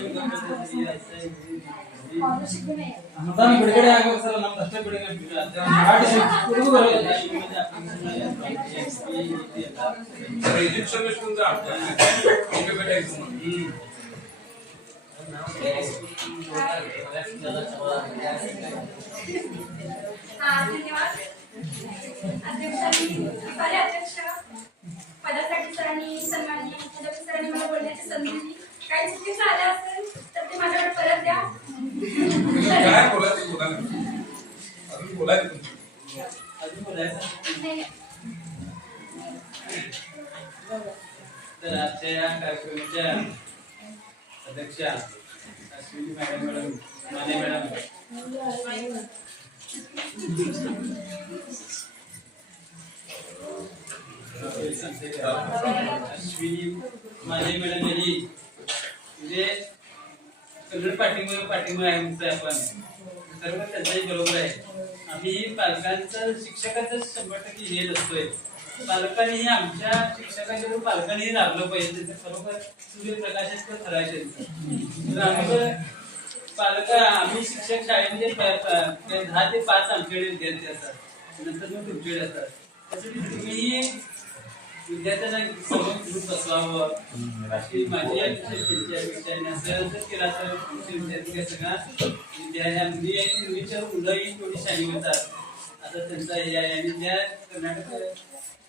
स्कॉलरशिप नाही ಮತಾನ ಬಿಡುಗಡೆ ಆಗಬೇಕು ಸರ್ ನಮ್ದು ಅಷ್ಟೇ ಬಿಡುಗಡೆ इजिप्शियन में सुनता आपका उनके बेटा धन्यवाद अध्यक्षांनी दुपारी अध्यक्ष पदासाठी सरांनी सन्माननीय मुख्याध्यापक सरांनी मला बोलण्याची संधी दिली. काही चुकी झाल्या असेल तर ते माझ्याकडे परत द्या. काय बोलायचं बोला ना, अजून बोलायचं नाही तर आजच्या या कार्यक्रमाच्या अध्यक्षा Ashwini madam Mane madam Ashwini Mane madam यांनी म्हणजे कन्नड पाठिंबा आहे म्हणतोय आपण सर्व त्यांचाही बरोबर आहे. आम्ही पालकांचं शिक्षकाचं 100% हे असतोय. पालकांनीही आमच्या शिक्षकांच्या पालकांनीही लागलं पाहिजे. त्याचं खरोखर सूर्यप्रकाशच तर खरं आहे त्यांचं. आम्ही शिक्षक शाळेमध्ये 10 ते 5 आमच्याकडे विद्यार्थी असतात, नंतर मग तुमच्याकडे असतात. त्यासाठी तुम्हीही विद्यार्थ्यांना समोर घेऊन बसवावं अशी माझी अपेक्षा असं केला तर तुमचे विद्यार्थी काय सगळ्या मुलीच्या मुलंही थोडी शाळी होतात. आता त्यांचा हे आहे आणि त्या कर्नाटक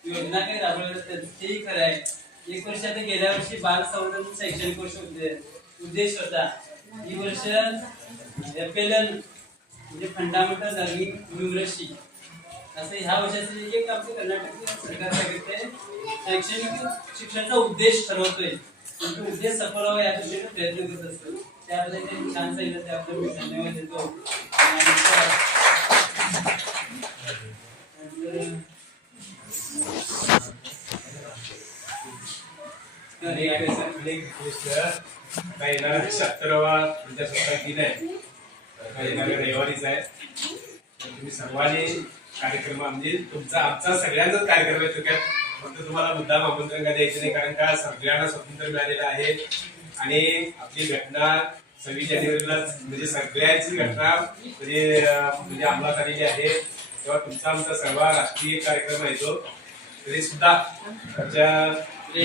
योजना काही राबवल्या तेही खरं आहे. 1 वर्ष आता गेल्या वर्षी बाल संवर्धन शैक्षणिक वर्ष उद्देश होता. ही वर्ष FLN म्हणजे फंडामेंटल लर्निंग न्यूमरसी असं ह्या वर्षाचं एक आमचं कर्नाटक सरकार सांगितलंय. शैक्षणिक शिक्षणाचा उद्देश ठरवतोय, पण तो उद्देश सफल व्हावा या दृष्टीने प्रयत्न करत असतो. त्याबद्दल त्यांनी छान सांगितलं, त्याबद्दल मी धन्यवाद देतो. आता येणारा 76वा प्रजासत्ताक दिन आहे, येणाऱ्या रविवारीच आहे. तुम्ही सर्वांनी कार्यक्रम म्हणजे तुमचा आमचा सगळ्यांचाच कार्यक्रम आहे. त्यात फक्त तुम्हाला मुद्दाम आमंत्रण का द्यायचं नाही, कारण का सगळ्यांना स्वातंत्र्य मिळालेलं आहे आणि आपली घटना 26 जानेवारीला म्हणजे सगळ्यांची घटना म्हणजे अंमलात आलेली आहे. तेव्हा तुमचा आमचा सर्व राष्ट्रीय कार्यक्रम आहे तो, तरी सुद्धा आमच्या आणि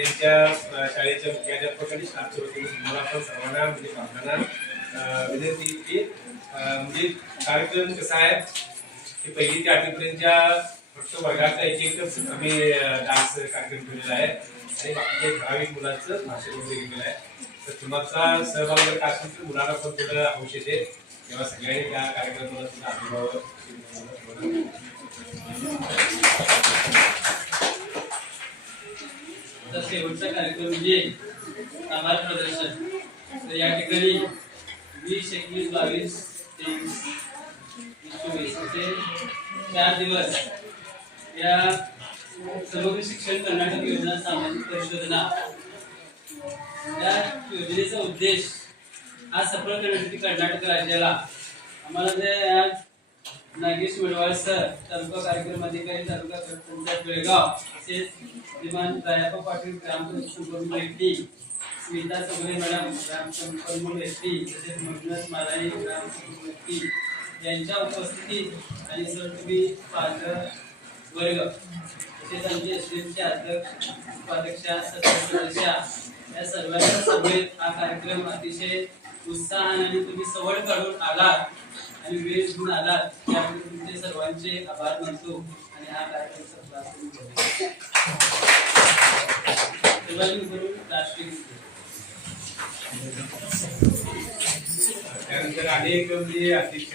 आमच्या शाळेच्या मुख्याध्यापक आणि स्टाफच्या वतीने तुम्हाला पण सर्वांना म्हणजे पालकांना विनंती की म्हणजे कार्यक्रम कसा आहे की 1ली ते 8वी पर्यंतच्या फक्त वर्गाचा एकच आम्ही डान्स कार्यक्रम ठेवलेला आहे आणि बाकीचे 10-20 मुलांचं भाषण वगैरे घेतलेलं आहे. तर तुमचा सहभाग जर का असेल तर मुलांना पण थोडं हौस येते, तेव्हा सगळ्यांनी त्या कार्यक्रमाला सुद्धा अनुभव. आता शेवटचा कार्यक्रम म्हणजे आभार प्रदर्शन. तर या ठिकाणी 20, 21, 22, 23, 24 असे 4 दिवस या समग्र शिक्षण कर्नाटक योजना सामाजिक परिशोधना या योजनेचा उद्देश हा सफल करण्यासाठी कर्नाटक राज्याला आम्हाला जे आज नागेश मिडवाळ सर, तालुका कार्यक्रम अधिकारी, तालुका पंचायत बेळगाव, तसेच श्रीमान रायाप्पा पाटील ग्रामसंपर्क व्यक्ती, स्मिता चौगुले मॅडम ग्रामसंपर्क व्यक्ती, तसेच मंजुनाथ मालानी ग्रामसंपर्क व्यक्ती यांच्या उपस्थितीत आणि सर तुम्ही पालक वर्ग तसेच आमचे एसडीएमचे अध्यक्ष, उपाध्यक्षा, सदस्य या सर्वांच्या समवेत हा कार्यक्रम अतिशय उत्साहाने आणि तुम्ही सवड काढून आलात आणि वेळ घेऊन आलात त्यामुळे तुमचे सर्वांचे आभार मानतो आणि हा कार्यक्रम सफल करून राष्ट्रीय त्यानंतर अनेक म्हणजे अध्यक्ष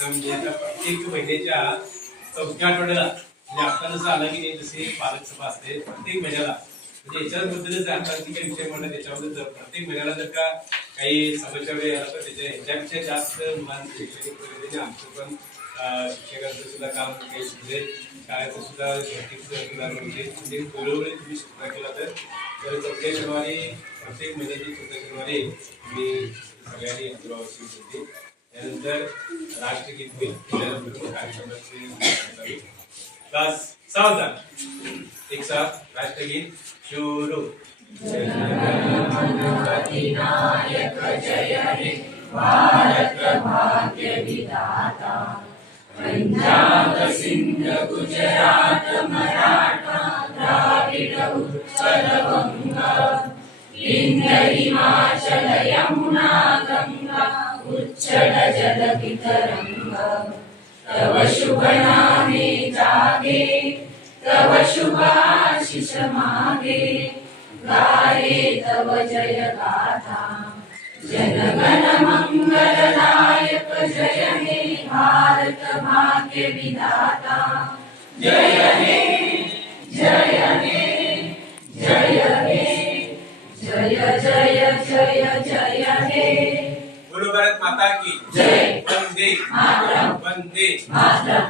म्हणजे प्रत्येक महिन्याच्या 4थ्या आठवड्याला म्हणजे आता जसं आलं की नाही जसे पालक सभा असते प्रत्येक महिन्याला, म्हणजे याच्याबद्दलच आता काही विषय म्हणतात त्याच्याबद्दल जर प्रत्येक महिन्याला जर का काही समस्या वेळ आला तर ह्याच्यापेक्षा जास्त मुलांचं शैक्षणिक प्रगतीने आमचं पण शिक्षकांचं सुद्धा काम काही सुधरेल, शाळेचं सुद्धा भौतिक सुधारणा होते. म्हणजे वेळोवेळी तुम्ही सुधारणा केला तर प्रत्येक शनिवारी प्रत्येक महिन्याची चौथ्या शनिवारी मी सगळ्यांनी दुरावशी होते. त्यानंतर राष्ट्रगीत होईल, त्यानंतर कार्यक्रमाची क्लास 6 एक साथ राष्ट्रगीत शुरू. अधिनायक जय हे भारत भाग्य विधाता, पंजाब सिंध गुजरात मराठा द्राविड उत्कल बंग, विंध्य हिमाचल यमुना गंगा उच्चल जलधि तरंग, तव शुभ नामे जागे, तव शुभ आशीष मागे, गाये तव जय गाथा, जनगण मंगलदायक जय हे भारत भाग्य विधाता, जय हे जय हे जय हे जय जय जय जय हे. बोलो भारत माता की जय. वंदे मातरम. वंदे मातरम.